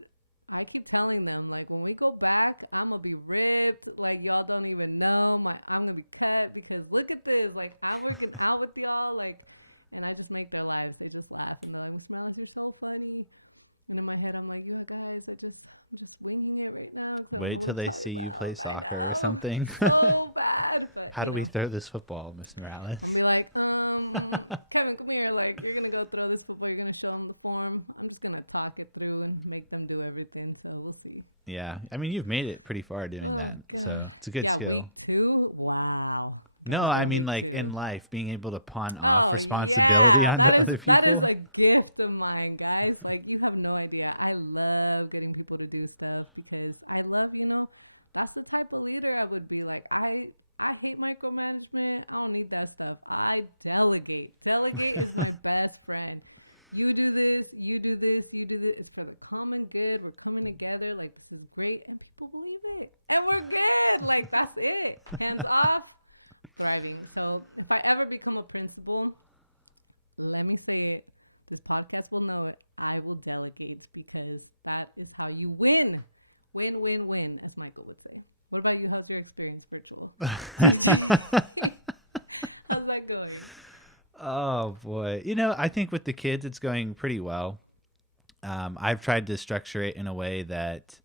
I keep telling them, like, when we go back, I'm going to be ripped. Like, y'all don't even know. I'm going to be cut because look at this. Like, I'm working out with y'all. Like, and I just make their lives. They just laugh. And they're like, Miss Morales, you're so funny. And in my head, I'm like, yeah, guys, I'm just winging it right now. Wait till they see you play soccer or something. So bad. But how do we throw this football, Miss Morales? I'll be like, Kevin, come here. Like, you're going to go throw this football. You're going to show them the form. I'm just going to talk it through and make them do everything. So we'll see. Yeah. I mean, you've made it pretty far doing that. God. So it's a good skill. Week 2. Wow. No, I mean like in life, being able to pawn off responsibility on that is a gift of mine, guys. Like you have no idea. I love getting people to do stuff because I love, that's the type of leader I would be. Like I hate micromanagement. I don't need that stuff. I delegate. Delegate is my best friend. You do this, you do this, you do this. It's for the common good. We're coming together. Like this is great, and people believe it, and we're good. Like that's it. Hands off. Thriving. So if I ever become a principal, let me say it, this podcast will know it, I will delegate because that is how you win, as Michael would say. What about you? How's your experience virtual teaching? How's that going? Oh boy, I think with the kids it's going pretty well. I've tried to structure it in a way that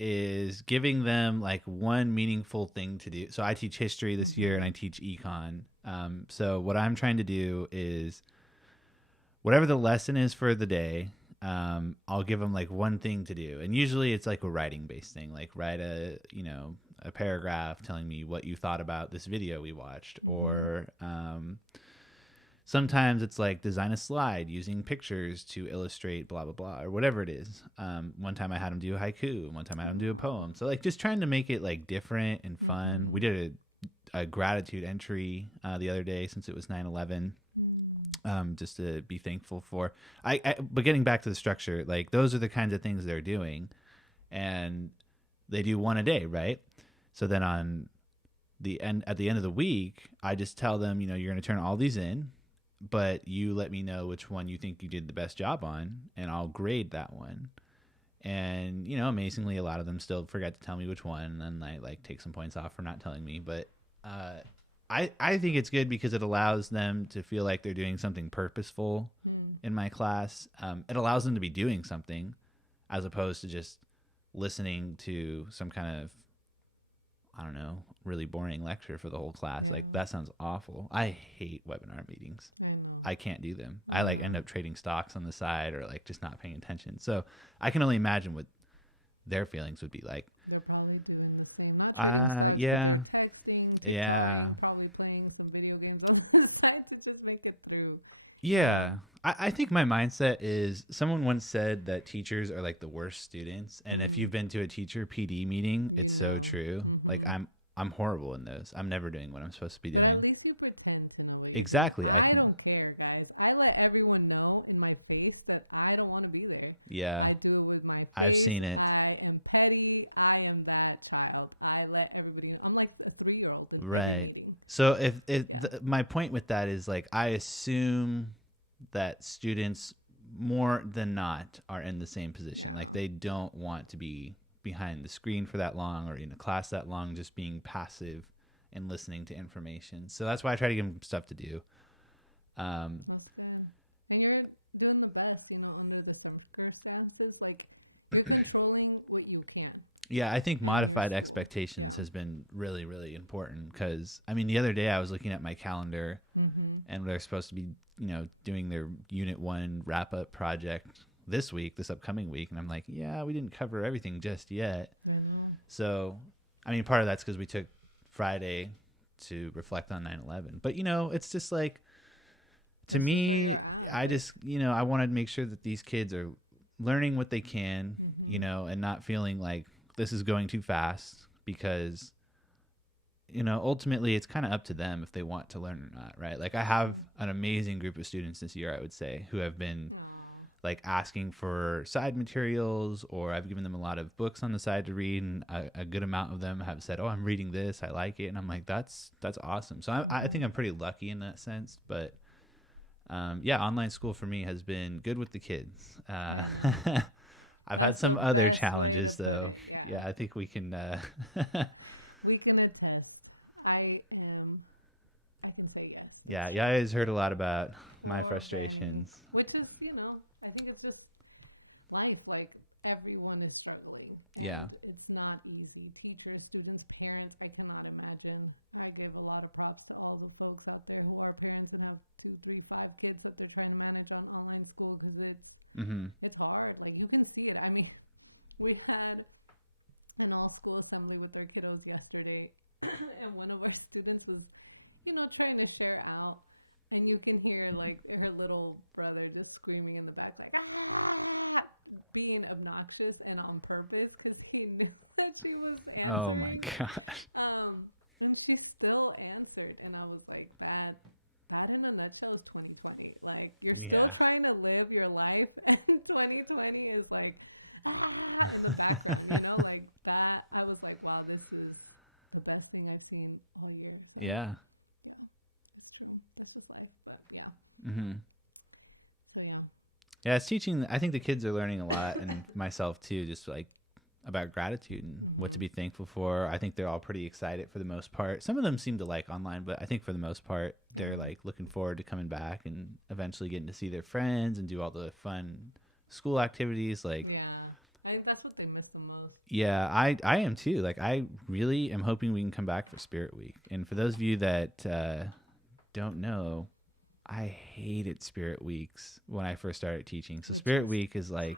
is giving them like one meaningful thing to do. So I teach history this year and I teach econ. So what I'm trying to do is whatever the lesson is for the day, I'll give them like one thing to do. And usually it's like a writing based thing, like write a paragraph telling me what you thought about this video we watched, or sometimes it's like design a slide using pictures to illustrate blah, blah, blah, or whatever it is. One time I had them do a haiku. One time I had them do a poem. So like just trying to make it like different and fun. We did a gratitude entry the other day since it was 9/11, just to be thankful for. But getting back to the structure, like those are the kinds of things they're doing. And they do one a day, right? So then at the end of the week, I just tell them, you're going to turn all these in. But you let me know which one you think you did the best job on, and I'll grade that one. And, amazingly, a lot of them still forget to tell me which one, and I like take some points off for not telling me. But I think it's good because it allows them to feel like they're doing something purposeful in my class. It allows them to be doing something as opposed to just listening to some kind of, I don't know, really boring lecture for the whole class. Yeah. Like that sounds awful. I hate webinar meetings. I know. I can't do them. I end up trading stocks on the side or like just not paying attention. So I can only imagine what their feelings would be like. They're probably doing the same, not trading stocks, but they're texting, TikToking, probably playing some video games on the side to just make it through. Yeah. I think my mindset is, someone once said that teachers are like the worst students. And if you've been to a teacher PD meeting, it's so true. Like I'm horrible in those. I'm never doing what I'm supposed to be doing. But at least you pretend to know what you're doing. I don't care, guys. I let everyone know in my face that I don't want to be there. Yeah. I do it with my face. I've seen it. I am petty. I am that child. I let everybody know. I'm like a 3-year-old in every meeting. So my point with that is, like, I assume that students more than not are in the same position. Like, they don't want to be behind the screen for that long or in a class that long, just being passive and listening to information. So that's why I try to give them stuff to do. That's good. And you're doing the best, under the circumstances. Like, you're controlling what you can. Yeah, I think modified expectations has been really, really important, because, I mean, the other day I was looking at my calendar and they're supposed to be, doing their Unit 1 wrap-up project this upcoming week. And I'm like, yeah, we didn't cover everything just yet. I know. So, I mean, part of that's because we took Friday to reflect on 9/11. But, it's just like, to me, where you're at. I just, I want to make sure that these kids are learning what they can, and not feeling like this is going too fast, because, ultimately it's kind of up to them if they want to learn or not, right? Like, I have an amazing group of students this year, I would say, who have been like asking for side materials, or I've given them a lot of books on the side to read, and a good amount of them have said, oh, I'm reading this, I like it. And I'm like, that's awesome. So I think I'm pretty lucky in that sense. But online school for me has been good with the kids. I know. I've had some other challenges, though. Put it. Yeah, I think we can we can attest. I can say yes. Yaya's heard a lot about my frustrations. Benny. Which is, I think it's just life. Like, everyone is struggling, and it's not easy. Teachers, students, parents, I cannot imagine. I give a lot of props to all the folks out there who are parents and have 2, 3, 5 kids that they're trying to manage on online school, because it's hard. Like, you can see it. I mean, we had an all-school assembly with our kiddos yesterday, and one of our students was, trying to share out, and you can hear, like, her little brother just screaming in the back, like, ah, being obnoxious and on purpose, because he knew that she was answering. Oh my gosh. And she still answered, and I was like, that in a nutshell is 2020. Like, you're still trying to live your life, and 2020 is like, ah, in the background, like that. I was like, wow, this is the best thing I've seen all year. So yeah, it's true. That's just life. But so yeah, it's teaching. I think the kids are learning a lot, and myself too, just like about gratitude and what to be thankful for. I think they're all pretty excited for the most part. Some of them seem to like online, but I think for the most part, they're like looking forward to coming back and eventually getting to see their friends and do all the fun school activities. Like, I think that's what they miss the most. Yeah, I am too. Like, I really am hoping we can come back for Spirit Week. And for those of you that don't know, I hated Spirit Weeks when I first started teaching. So Spirit Week is like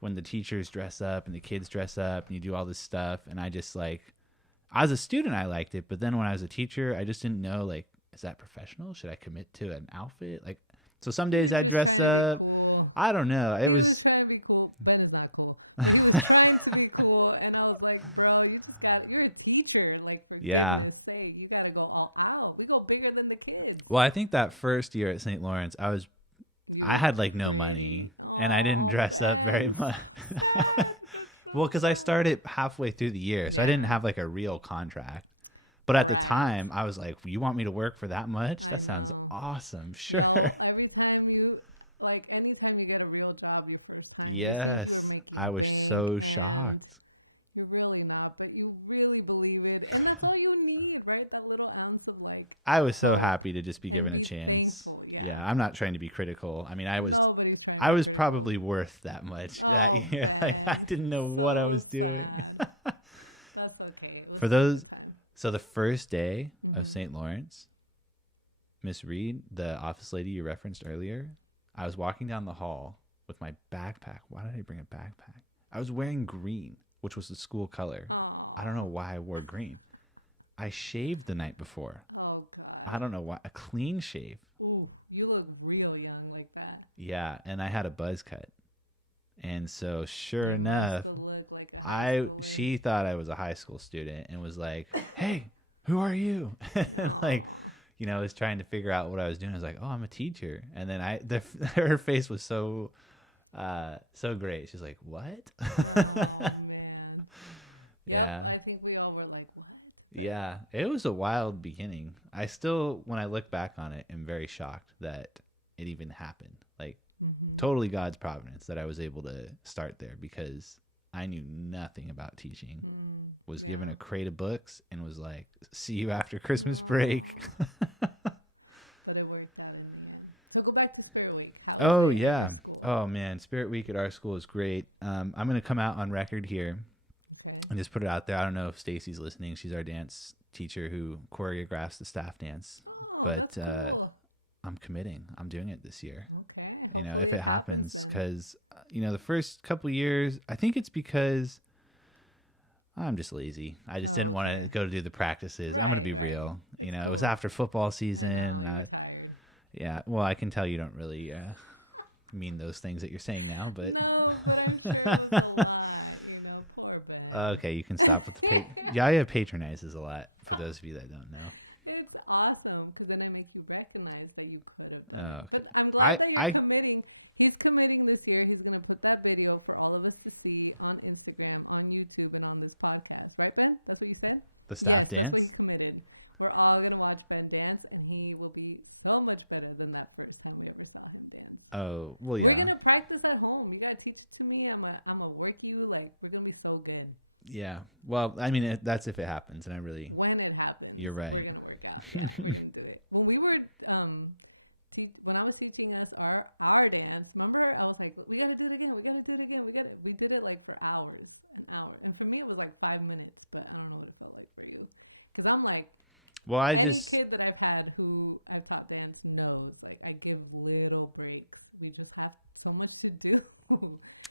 when the teachers dress up and the kids dress up and you do all this stuff. And I just, like, as a student, I liked it. But then when I was a teacher, I just didn't know, like, is that professional? Should I commit to an outfit? Like, so some days I dress trying up. To be cool. I don't know. He was trying to be cool. Ben is not cool, but he was trying to be cool. And I was like, bro, you're a teacher. Like, for goodness sake, you got to go all out. We go bigger than the kids. Well, I think that first year at St. Lawrence, I had like no money, and I didn't dress up very much. So sad. Well, because I started halfway through the year, so I didn't have like a real contract. But at the time, I was like, you want me to work for that much? That sounds awesome. Sure. Yo, anytime you get a real job your first time, you think you were making bank, so and shocked. You're really not, but you really believe it. And that's all you need, right? That little ounce of, like, I was so happy to just be given a chance. And be thankful, yeah. I'm not trying to be critical. I mean, nobody's trying to be critical. Probably worth that much. Oh, that year. Ben. Like, I didn't know what I was doing. Sad. That's okay. It was a good time. So the first day of St. Lawrence, Miss Reed, the office lady you referenced earlier, I was walking down the hall with my backpack. Why did I bring a backpack? I was wearing green. which was the school color. Oh. I don't know why I wore green. I shaved the night before. Oh, God. I don't know why. A clean shave. Ooh, you look real young like that. Yeah, and I had a buzz cut. And so sure You enough, must have looked like a high schooler. she thought I was a high school student and was like, "Hey, who are you?" Like, you know, was trying to figure out what I was doing. I was like, "Oh, I'm a teacher." And then her face was so great. She's like, "What?" Oh man. Yep, Yeah. I think we all were like, "What?" But Yeah, it was a wild beginning. I still, when I look back on it, am very shocked that it even happened. Like, totally God's providence that I was able to start there, because I knew nothing about teaching. Was given a crate of books and was like, "See you after Christmas break." But it worked out in the end. So go back to Spirit Week. How is it at your school? Oh man, Spirit Week at our school is great. I'm going to come out on record here. Okay. And just put it out there. I don't know if Stacy's listening. She's our dance teacher who choreographs the staff dance. Oh, But, that's cool. I'm committing. I'm doing it this year. Okay. Hopefully it happens then. Because, the first couple years, I think it's because I'm just lazy. I just didn't want to go to do the practices. I'm going to be real. It's It was after football season. I know. You were tired. Yeah. Well, I can tell you don't really mean those things that you're saying now, but no, but I'm sure it was a lot. Poor Ben. Okay, you can stop with the Yaya patronizes a lot, for those of you that don't know. It's awesome, because then I make you recognize that you could have done it. But I'm glad that you're committing. He's committing this year. He's going to put that video for all of us to see on Instagram, on YouTube, and on this podcast. Right, Ben? That's what you said? Yes, that's what he committed. We're all going to watch Ben dance, and he will be so much better than that first time we ever saw him dance. Oh, well, yeah. We're going to practice at home. You got to teach it to me. I'm a work you. Like, we're going to be so good. Yeah. Well, I mean, that's if it happens, and when it happens, you're right. We're going to work out. Yeah, we're going to do it. When we were, when I was teaching us our dance, remember, I was like, we got to do it again. We got to do it again. We did it like for hours, an hour. And for me, it was like 5 minutes, but I don't know what it felt like for you. Because I'm like, any kid that I've had who I've taught dance knows, like, I give little breaks. We just have so much to do.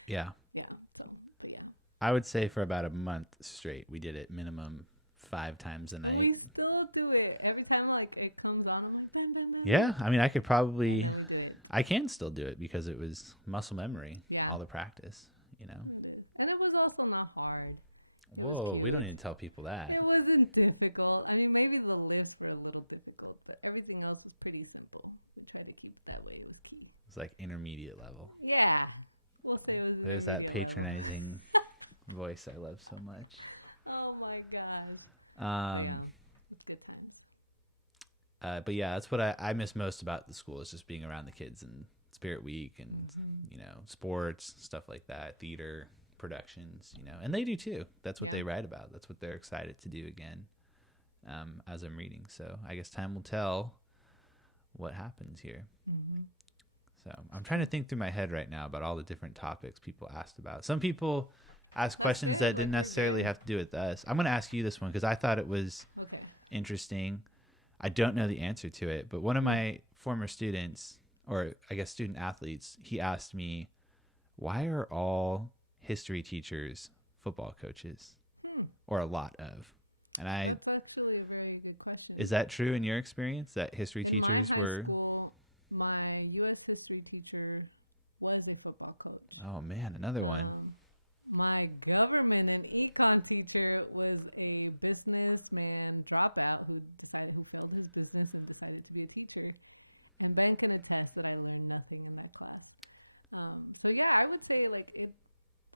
Yeah. Yeah. So, but yeah. I would say for about a month straight, we did it minimum 5 times a night. And we still do it. Every time like it comes on, I'm like, bam, bam, bam. Yeah. I mean, I could probably. And then we do it. I can still do it because it was muscle memory. Yeah. All the practice, It is. And it was also not hard. It was cute. We don't need to tell people that. It wasn't difficult. I mean, maybe the lifts were a little difficult, but everything else was pretty simple. We tried to keep it that way. It was key. It's like intermediate level. Yeah. We'll say it was There's intermediate that level. patronizing voice I love so much. Oh my gosh. But yeah, it's good times. But yeah, that's what I miss most about the school, is just being around the kids and Spirit Week and, sports, stuff like that, theater, productions, and they do too. That's what they write about. That's what they're excited to do again, as I'm reading. So I guess time will tell what happens here. Mm-hmm. So I'm trying to think through my head right now about all the different topics people asked about. Some people asked questions that didn't necessarily have to do with us. I'm going to ask you this one because I thought it was interesting. I don't know the answer to it, but one of my former students, or I guess student athletes, he asked me, why are all history teachers football coaches? Or a lot of. And that's actually a very good question. Is that true in your experience, that history teachers in my high school? My U.S. history teacher was a football coach. Oh man, another one. My government and econ teacher was a businessman dropout who failed his business and decided to be a teacher. And Ben can attest that I learned nothing in that class. So yeah, I would say like it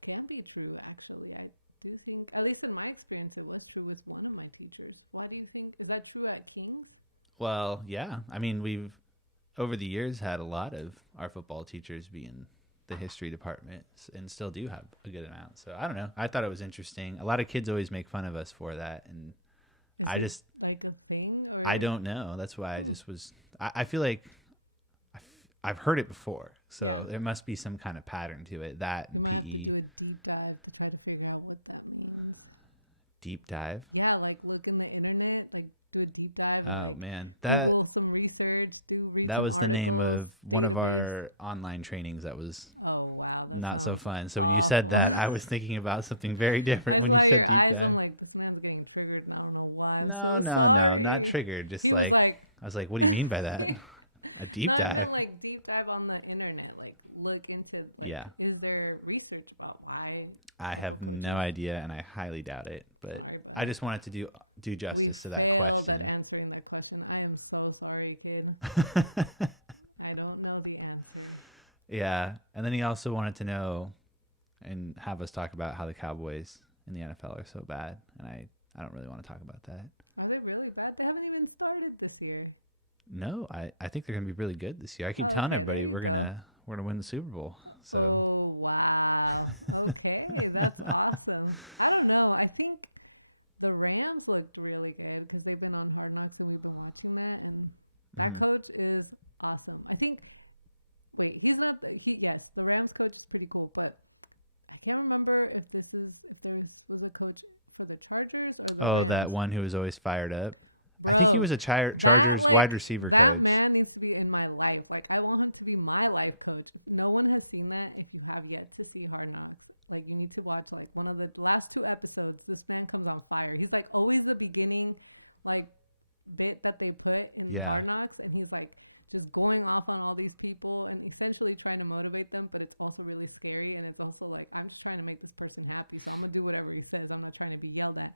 can be true. Actually, I do think, at least in my experience, it was true with one of my teachers. Why do you think? Is that true at King's? Well, yeah. I mean, we've over the years had a lot of our football teachers be in the history department and still do have a good amount. So I don't know. I thought it was interesting. A lot of kids always make fun of us for that. And Is it like a thing, or I don't know. That's why I just was, I feel like I've heard it before. So there must be some kind of pattern to it. That you might have to do a deep dive to try to figure out what that means. Deep dive? Yeah. Like look in the internet, like do a deep dive and Google some research, read some articles, that was the name of database. One of our online trainings that was oh wow, that's not so fun. So awful. when you said that, I was thinking about something very different. I saw your eyes. I'm like, this man's getting triggered and I don't know why. I'm so sorry. No, not triggered. Just he was like, I was like, what do you mean by that? A deep dive. I meant like deep dive on the internet. Like look into is there research about why? I have no idea, and I highly doubt it. But sorry, but I just wanted to do justice we to that failed question. at answering that question. I am so sorry, kid. I don't know the answer. Yeah, and then he also wanted to know and have us talk about how the Cowboys in the NFL are so bad, and I don't really want to talk about that. Are they really bad? They haven't even started this year. No, I think they're gonna be really good this year. I keep telling everybody we're gonna win the Super Bowl. So. Oh wow! Okay, that's awesome. I don't know. I think the Rams looked really good because they've been on Hard Knocks and we've been watching that, and that coach is awesome. I think. Wait, he's not. Yes, the Rams coach is pretty cool, but I can't remember if there was a coach for the Chargers or the Rams. Oh, that one who was always fired up. Bro, I think he was a Chargers wide receiver that coach. man needs to be in my life. Like, I want him to be my life coach. If no one has seen that, if you have yet to see Hard Knocks, like, you need to watch, like, one of the last 2 episodes. This man comes on fire. He's, like, always the beginning, like, bit that they put in Hard Knocks. And he's, like, just going off on all these people and essentially trying to motivate them. But it's also really scary. And it's also, like, I'm just trying to make this person happy. So I'm going to do whatever he says. I'm not trying to be yelled at.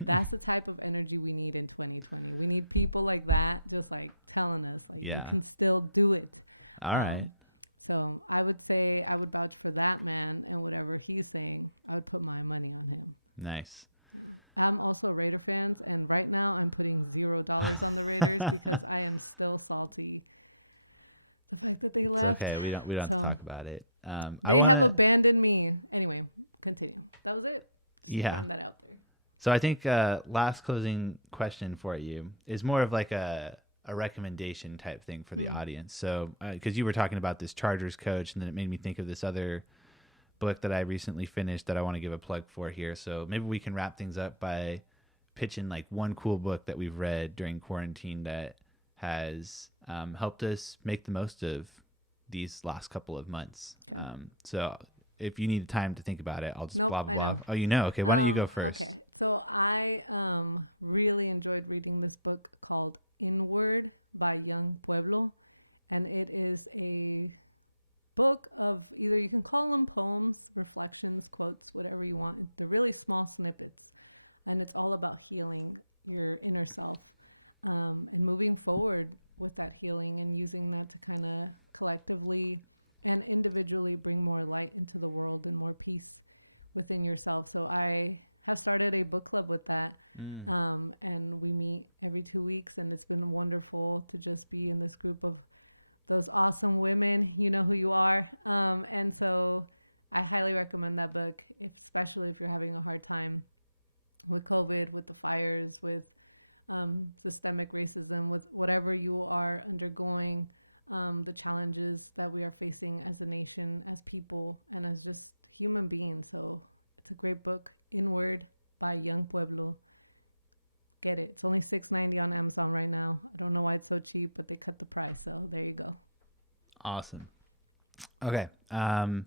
That's the type of energy we need in 2020. We need people like that just, like, telling us, like, you can still do it. All right. So I would say I would vouch for that man, and whatever he's saying, I would put my money on him. Nice. Yeah. I'm also a Raider fans, and right now I'm putting $0 on the Raiders because I am still salty. The fact that they left. It's okay, we don't have to talk about it. They have abandoned me. Anyway, continue. That was it. Just throwing that out there. So I think last closing question for you is more of like a recommendation type thing for the audience. So because you were talking about this Chargers coach, and then it made me think of this other book that I recently finished that I want to give a plug for here. So maybe we can wrap things up by pitching like one cool book that we've read during quarantine that has helped us make the most of these last couple of months. Okay. So if you need time to think about it, I'll just blah, blah, blah. Oh, you know? Okay, why don't you go first? Okay, so I really enjoyed reading this book called Inward by Young Pueblo. And it is a book of either you can call them poems, reflections, quotes, whatever you want. They're really small snippets, and it's all about healing your inner self and moving forward with that healing and using that to kind of collectively and individually bring more light into the world and more peace within yourself. So I have started a book club with that, and we meet every 2 weeks, and it's been wonderful to just be in this group of those awesome women. You know who you are. And so I highly recommend that book, especially if you're having a hard time with COVID, with the fires, with systemic racism, with whatever you are undergoing, the challenges that we are facing as a nation, as people, and as just human beings. So it's a great book, Inward by Young Pueblo. Get it. It's only $6.90 on Amazon right now. I don't know why it's so cheap, but they cut the price. So there you go. Awesome. Okay. And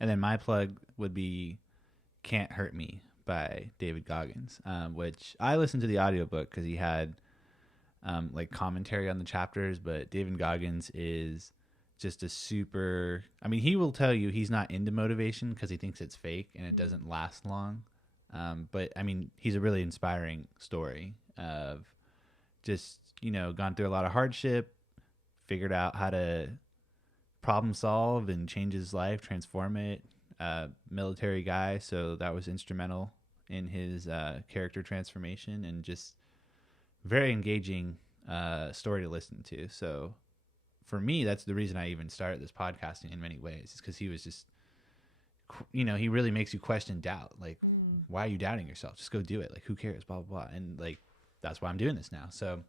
then my plug would be Can't Hurt Me by David Goggins, which I listened to the audiobook because he had like commentary on the chapters, but David Goggins is just a super, I mean, he will tell you he's not into motivation because he thinks it's fake and it doesn't last long. But I mean, he's a really inspiring story of just, you know, gone through a lot of hardship, figured out how to problem solve and change his life, transform it. Military guy, so that was instrumental in his character transformation, and just very engaging story to listen to. So for me, that's the reason I even started this podcasting in many ways, is because he was just, you know, he really makes you question doubt. Like, why are you doubting yourself? Just go do it. Like, who cares? Blah, blah, blah. And like, that's why I'm doing this now. So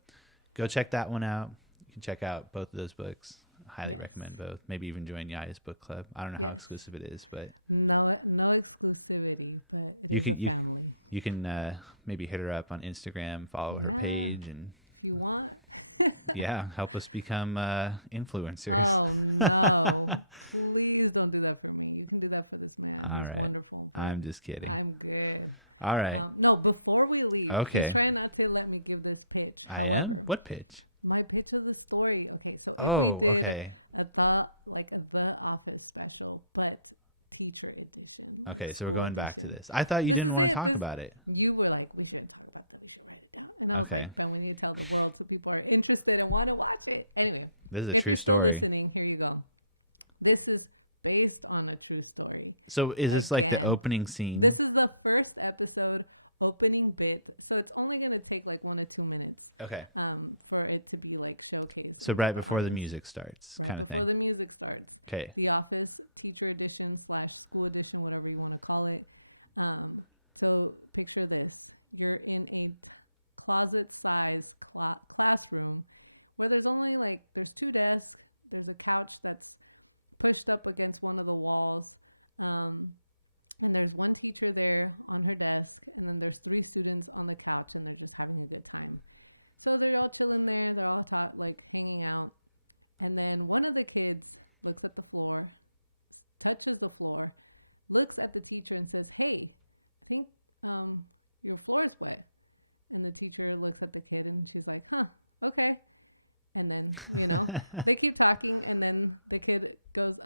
go check that one out. You can check out both of those books. highly recommend both. Maybe even join Yaya's book club. I don't know how exclusive it is, but no exclusivity, but it is a family. You can maybe hit her up on Instagram, follow her page, and if you want, help us become influencers. Oh no! Please don't do that for me. You can do that for this man. He's wonderful. I'm just kidding. I'm good. All right. No, before we leave, he's trying not to let me give this pitch. However, what pitch? My pitch of the story. Okay, so if we did the Office special, but teacher edition. Okay, so we're going back to this. I thought you didn't want to talk about it. You were like, we shouldn't talk about that. We should write it down. And I was like, Ben, we need to tell the world so people are interested and want to watch it. Anyway, if you're still listening, here you go. This is based on a true story. So is this like the opening scene? This is the first episode opening bit, so it's only going to take like 1 to 2 minutes for it to be like showcased. So right before the music starts. Right before the music starts. Okay. The Office teacher edition / school edition, whatever you want to call it. So picture this. You're in a closet size classroom where there's only there's 2 desks. There's a couch that's pushed up against one of the walls. And there's one teacher there on her desk, and then there's 3 students on the couch, and they're just having a good time. So they're all chilling there. They're all hanging out. And then one of the kids looks at the floor, touches the floor, looks at the teacher and says, "Hey, I think your floor is wet." And the teacher looks at the kid and she's like, "Huh, okay." And then, they keep talking, and then the kid goes,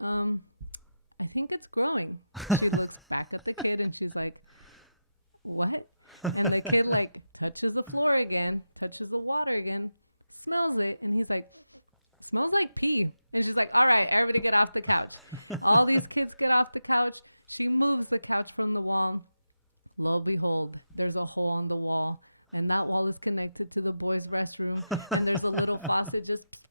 "I think it's growing." She looks back at the kid and she's like, "What?" And the kid touches the floor again, touches the water again, smells it. And he's like, "Smells like pee." And she's like, "All right, everybody get off the couch." All these kids get off the couch. She moves the couch from the wall. Lo and behold, there's a hole on the wall, and that wall is connected to the boys' restroom. And there's a little faucet just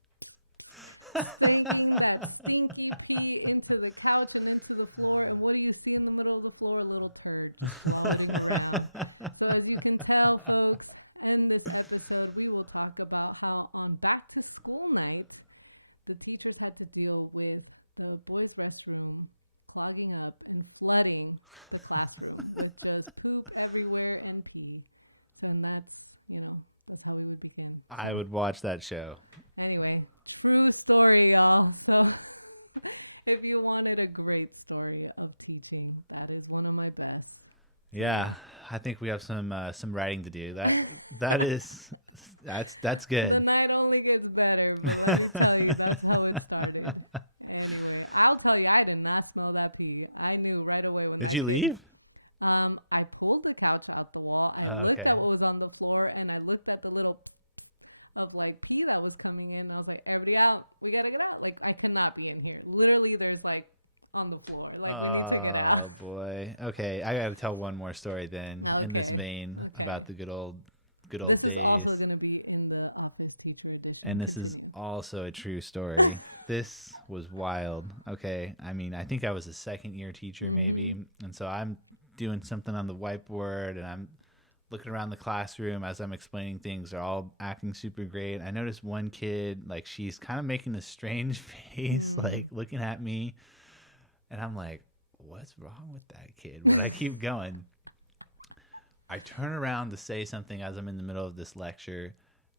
stinking that stinky pee into the couch and into the floor. And what do you see in the middle of the floor? A little turd just floating around. So as you can tell, folks, in this episode, we will talk about how on back to school night, the teachers had to deal with the boys' restroom clogging up and flooding the classroom with just poop everywhere and pee. So, and that's how we would begin. So. I would watch that show. Anyway, true story, y'all. So if you wanted a great story of teaching, that is one of my best. So, yeah, I think we have some writing to do. That's good. The night only gets better, but let me tell you, that's how it started. Anyway, I'll tell you, I did not smell that pee. I knew right away when Did that you kid. Leave? I pulled the couch out the wall. I looked at what was on the floor, and I looked at the little of pee that was coming in. I was like, "Everybody out. We got to get out." I could not be in here. Literally, there's on the floor. We need to get out. Oh boy. Okay. I got to tell one more story then. Okay. In this vein about the good old This days. is also going to be in the Office teacher edition. And this Continue. is also a true story. This was wild. Okay. I mean, I think I was a second year teacher maybe. And so I'm doing something on the whiteboard, and I'm looking around the classroom as I'm explaining things. They're all acting super great. I noticed one kid, she's kind of making a strange face, looking at me. And I'm like, what's wrong with that kid? But I keep going. I turn around to say something as I'm in the middle of this lecture,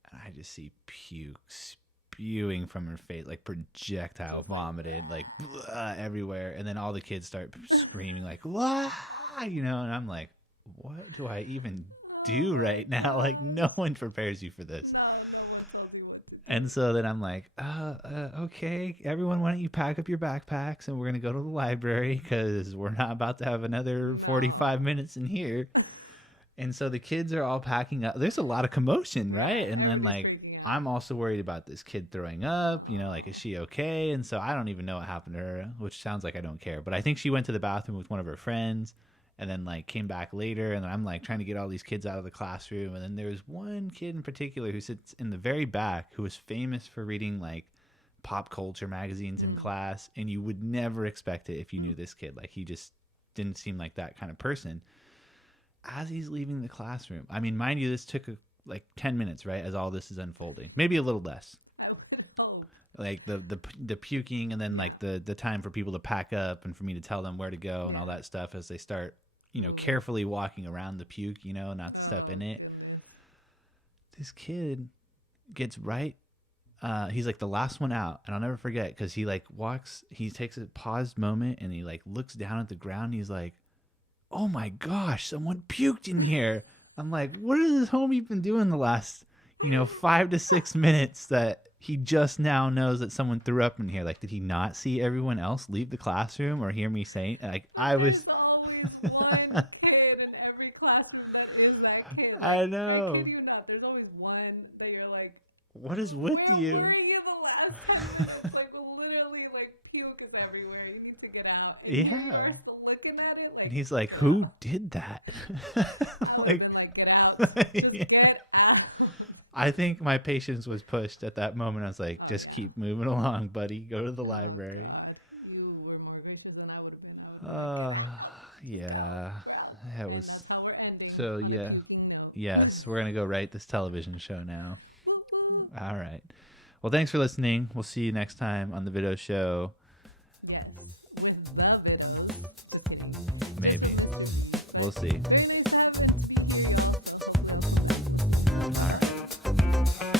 and I just see puke spewing from her face, projectile just vomited, everywhere. And then all the kids start screaming, "Wah!" And I'm like, what do I even do right now? No one prepares you for this. No one tells you what to do. And so then I'm like, okay, everyone, why don't you pack up your backpacks and we're going to go to the library because we're not about to have another 45 minutes in here. And so the kids are all packing up. There's a lot of commotion, right? And everybody's freaking out. I'm also worried about this kid throwing up. Is she okay? And so I don't even know what happened to her, which sounds like I don't care. But I think she went to the bathroom with one of her friends and then came back later. And then I'm trying to get all these kids out of the classroom. And then there's one kid in particular who sits in the very back who was famous for reading pop culture magazines in class. And you would never expect it if you knew this kid. He just didn't seem like that kind of person. As he's leaving the classroom, I mean, mind you, this took like 10 minutes, right? As all this is unfolding, maybe a little less. I would hope. Like the puking, and then like the time for people to pack up and for me to tell them where to go and all that stuff as they start, carefully walking around the puke, not to step in it. Goodness. This kid gets right. He's like the last one out, and I'll never forget because he like walks. He takes a paused moment and he like looks down at the ground. And he's like, "Oh my gosh, someone puked in here." I'm like, "What has this homie been doing the last, 5 to 6 minutes that he just now knows that someone threw up in here? Like, did he not see everyone else leave the classroom or hear me saying like there's always one kid in every classroom that is that kid. Like, I know. I kid you not. There's always one that you're like, what is with where you? were you the last 10 minutes? Like, literally, like, puke is everywhere. You need to get out. And here you are still looking at it. Like, and he's like, who did that? I would have been like, get out. Just get out. I think my patience was pushed at that moment. I was like, keep moving along, buddy. Go to the library. Oh, God. You were more gracious than I would have been. I would have been like, get out. Just go. We're out. And that's how we're ending on a puking note. Yes, we're going to go write this television show now. Woo woo. All right. Well, thanks for listening. We'll see you next time on the Vido Show. Yes, with the Vidos. Just kidding. Maybe. Just with Mr. V. But we'll see. Very nice to have and to be here, y'all. So hopefully I'll come back. We'll see. Bye-bye.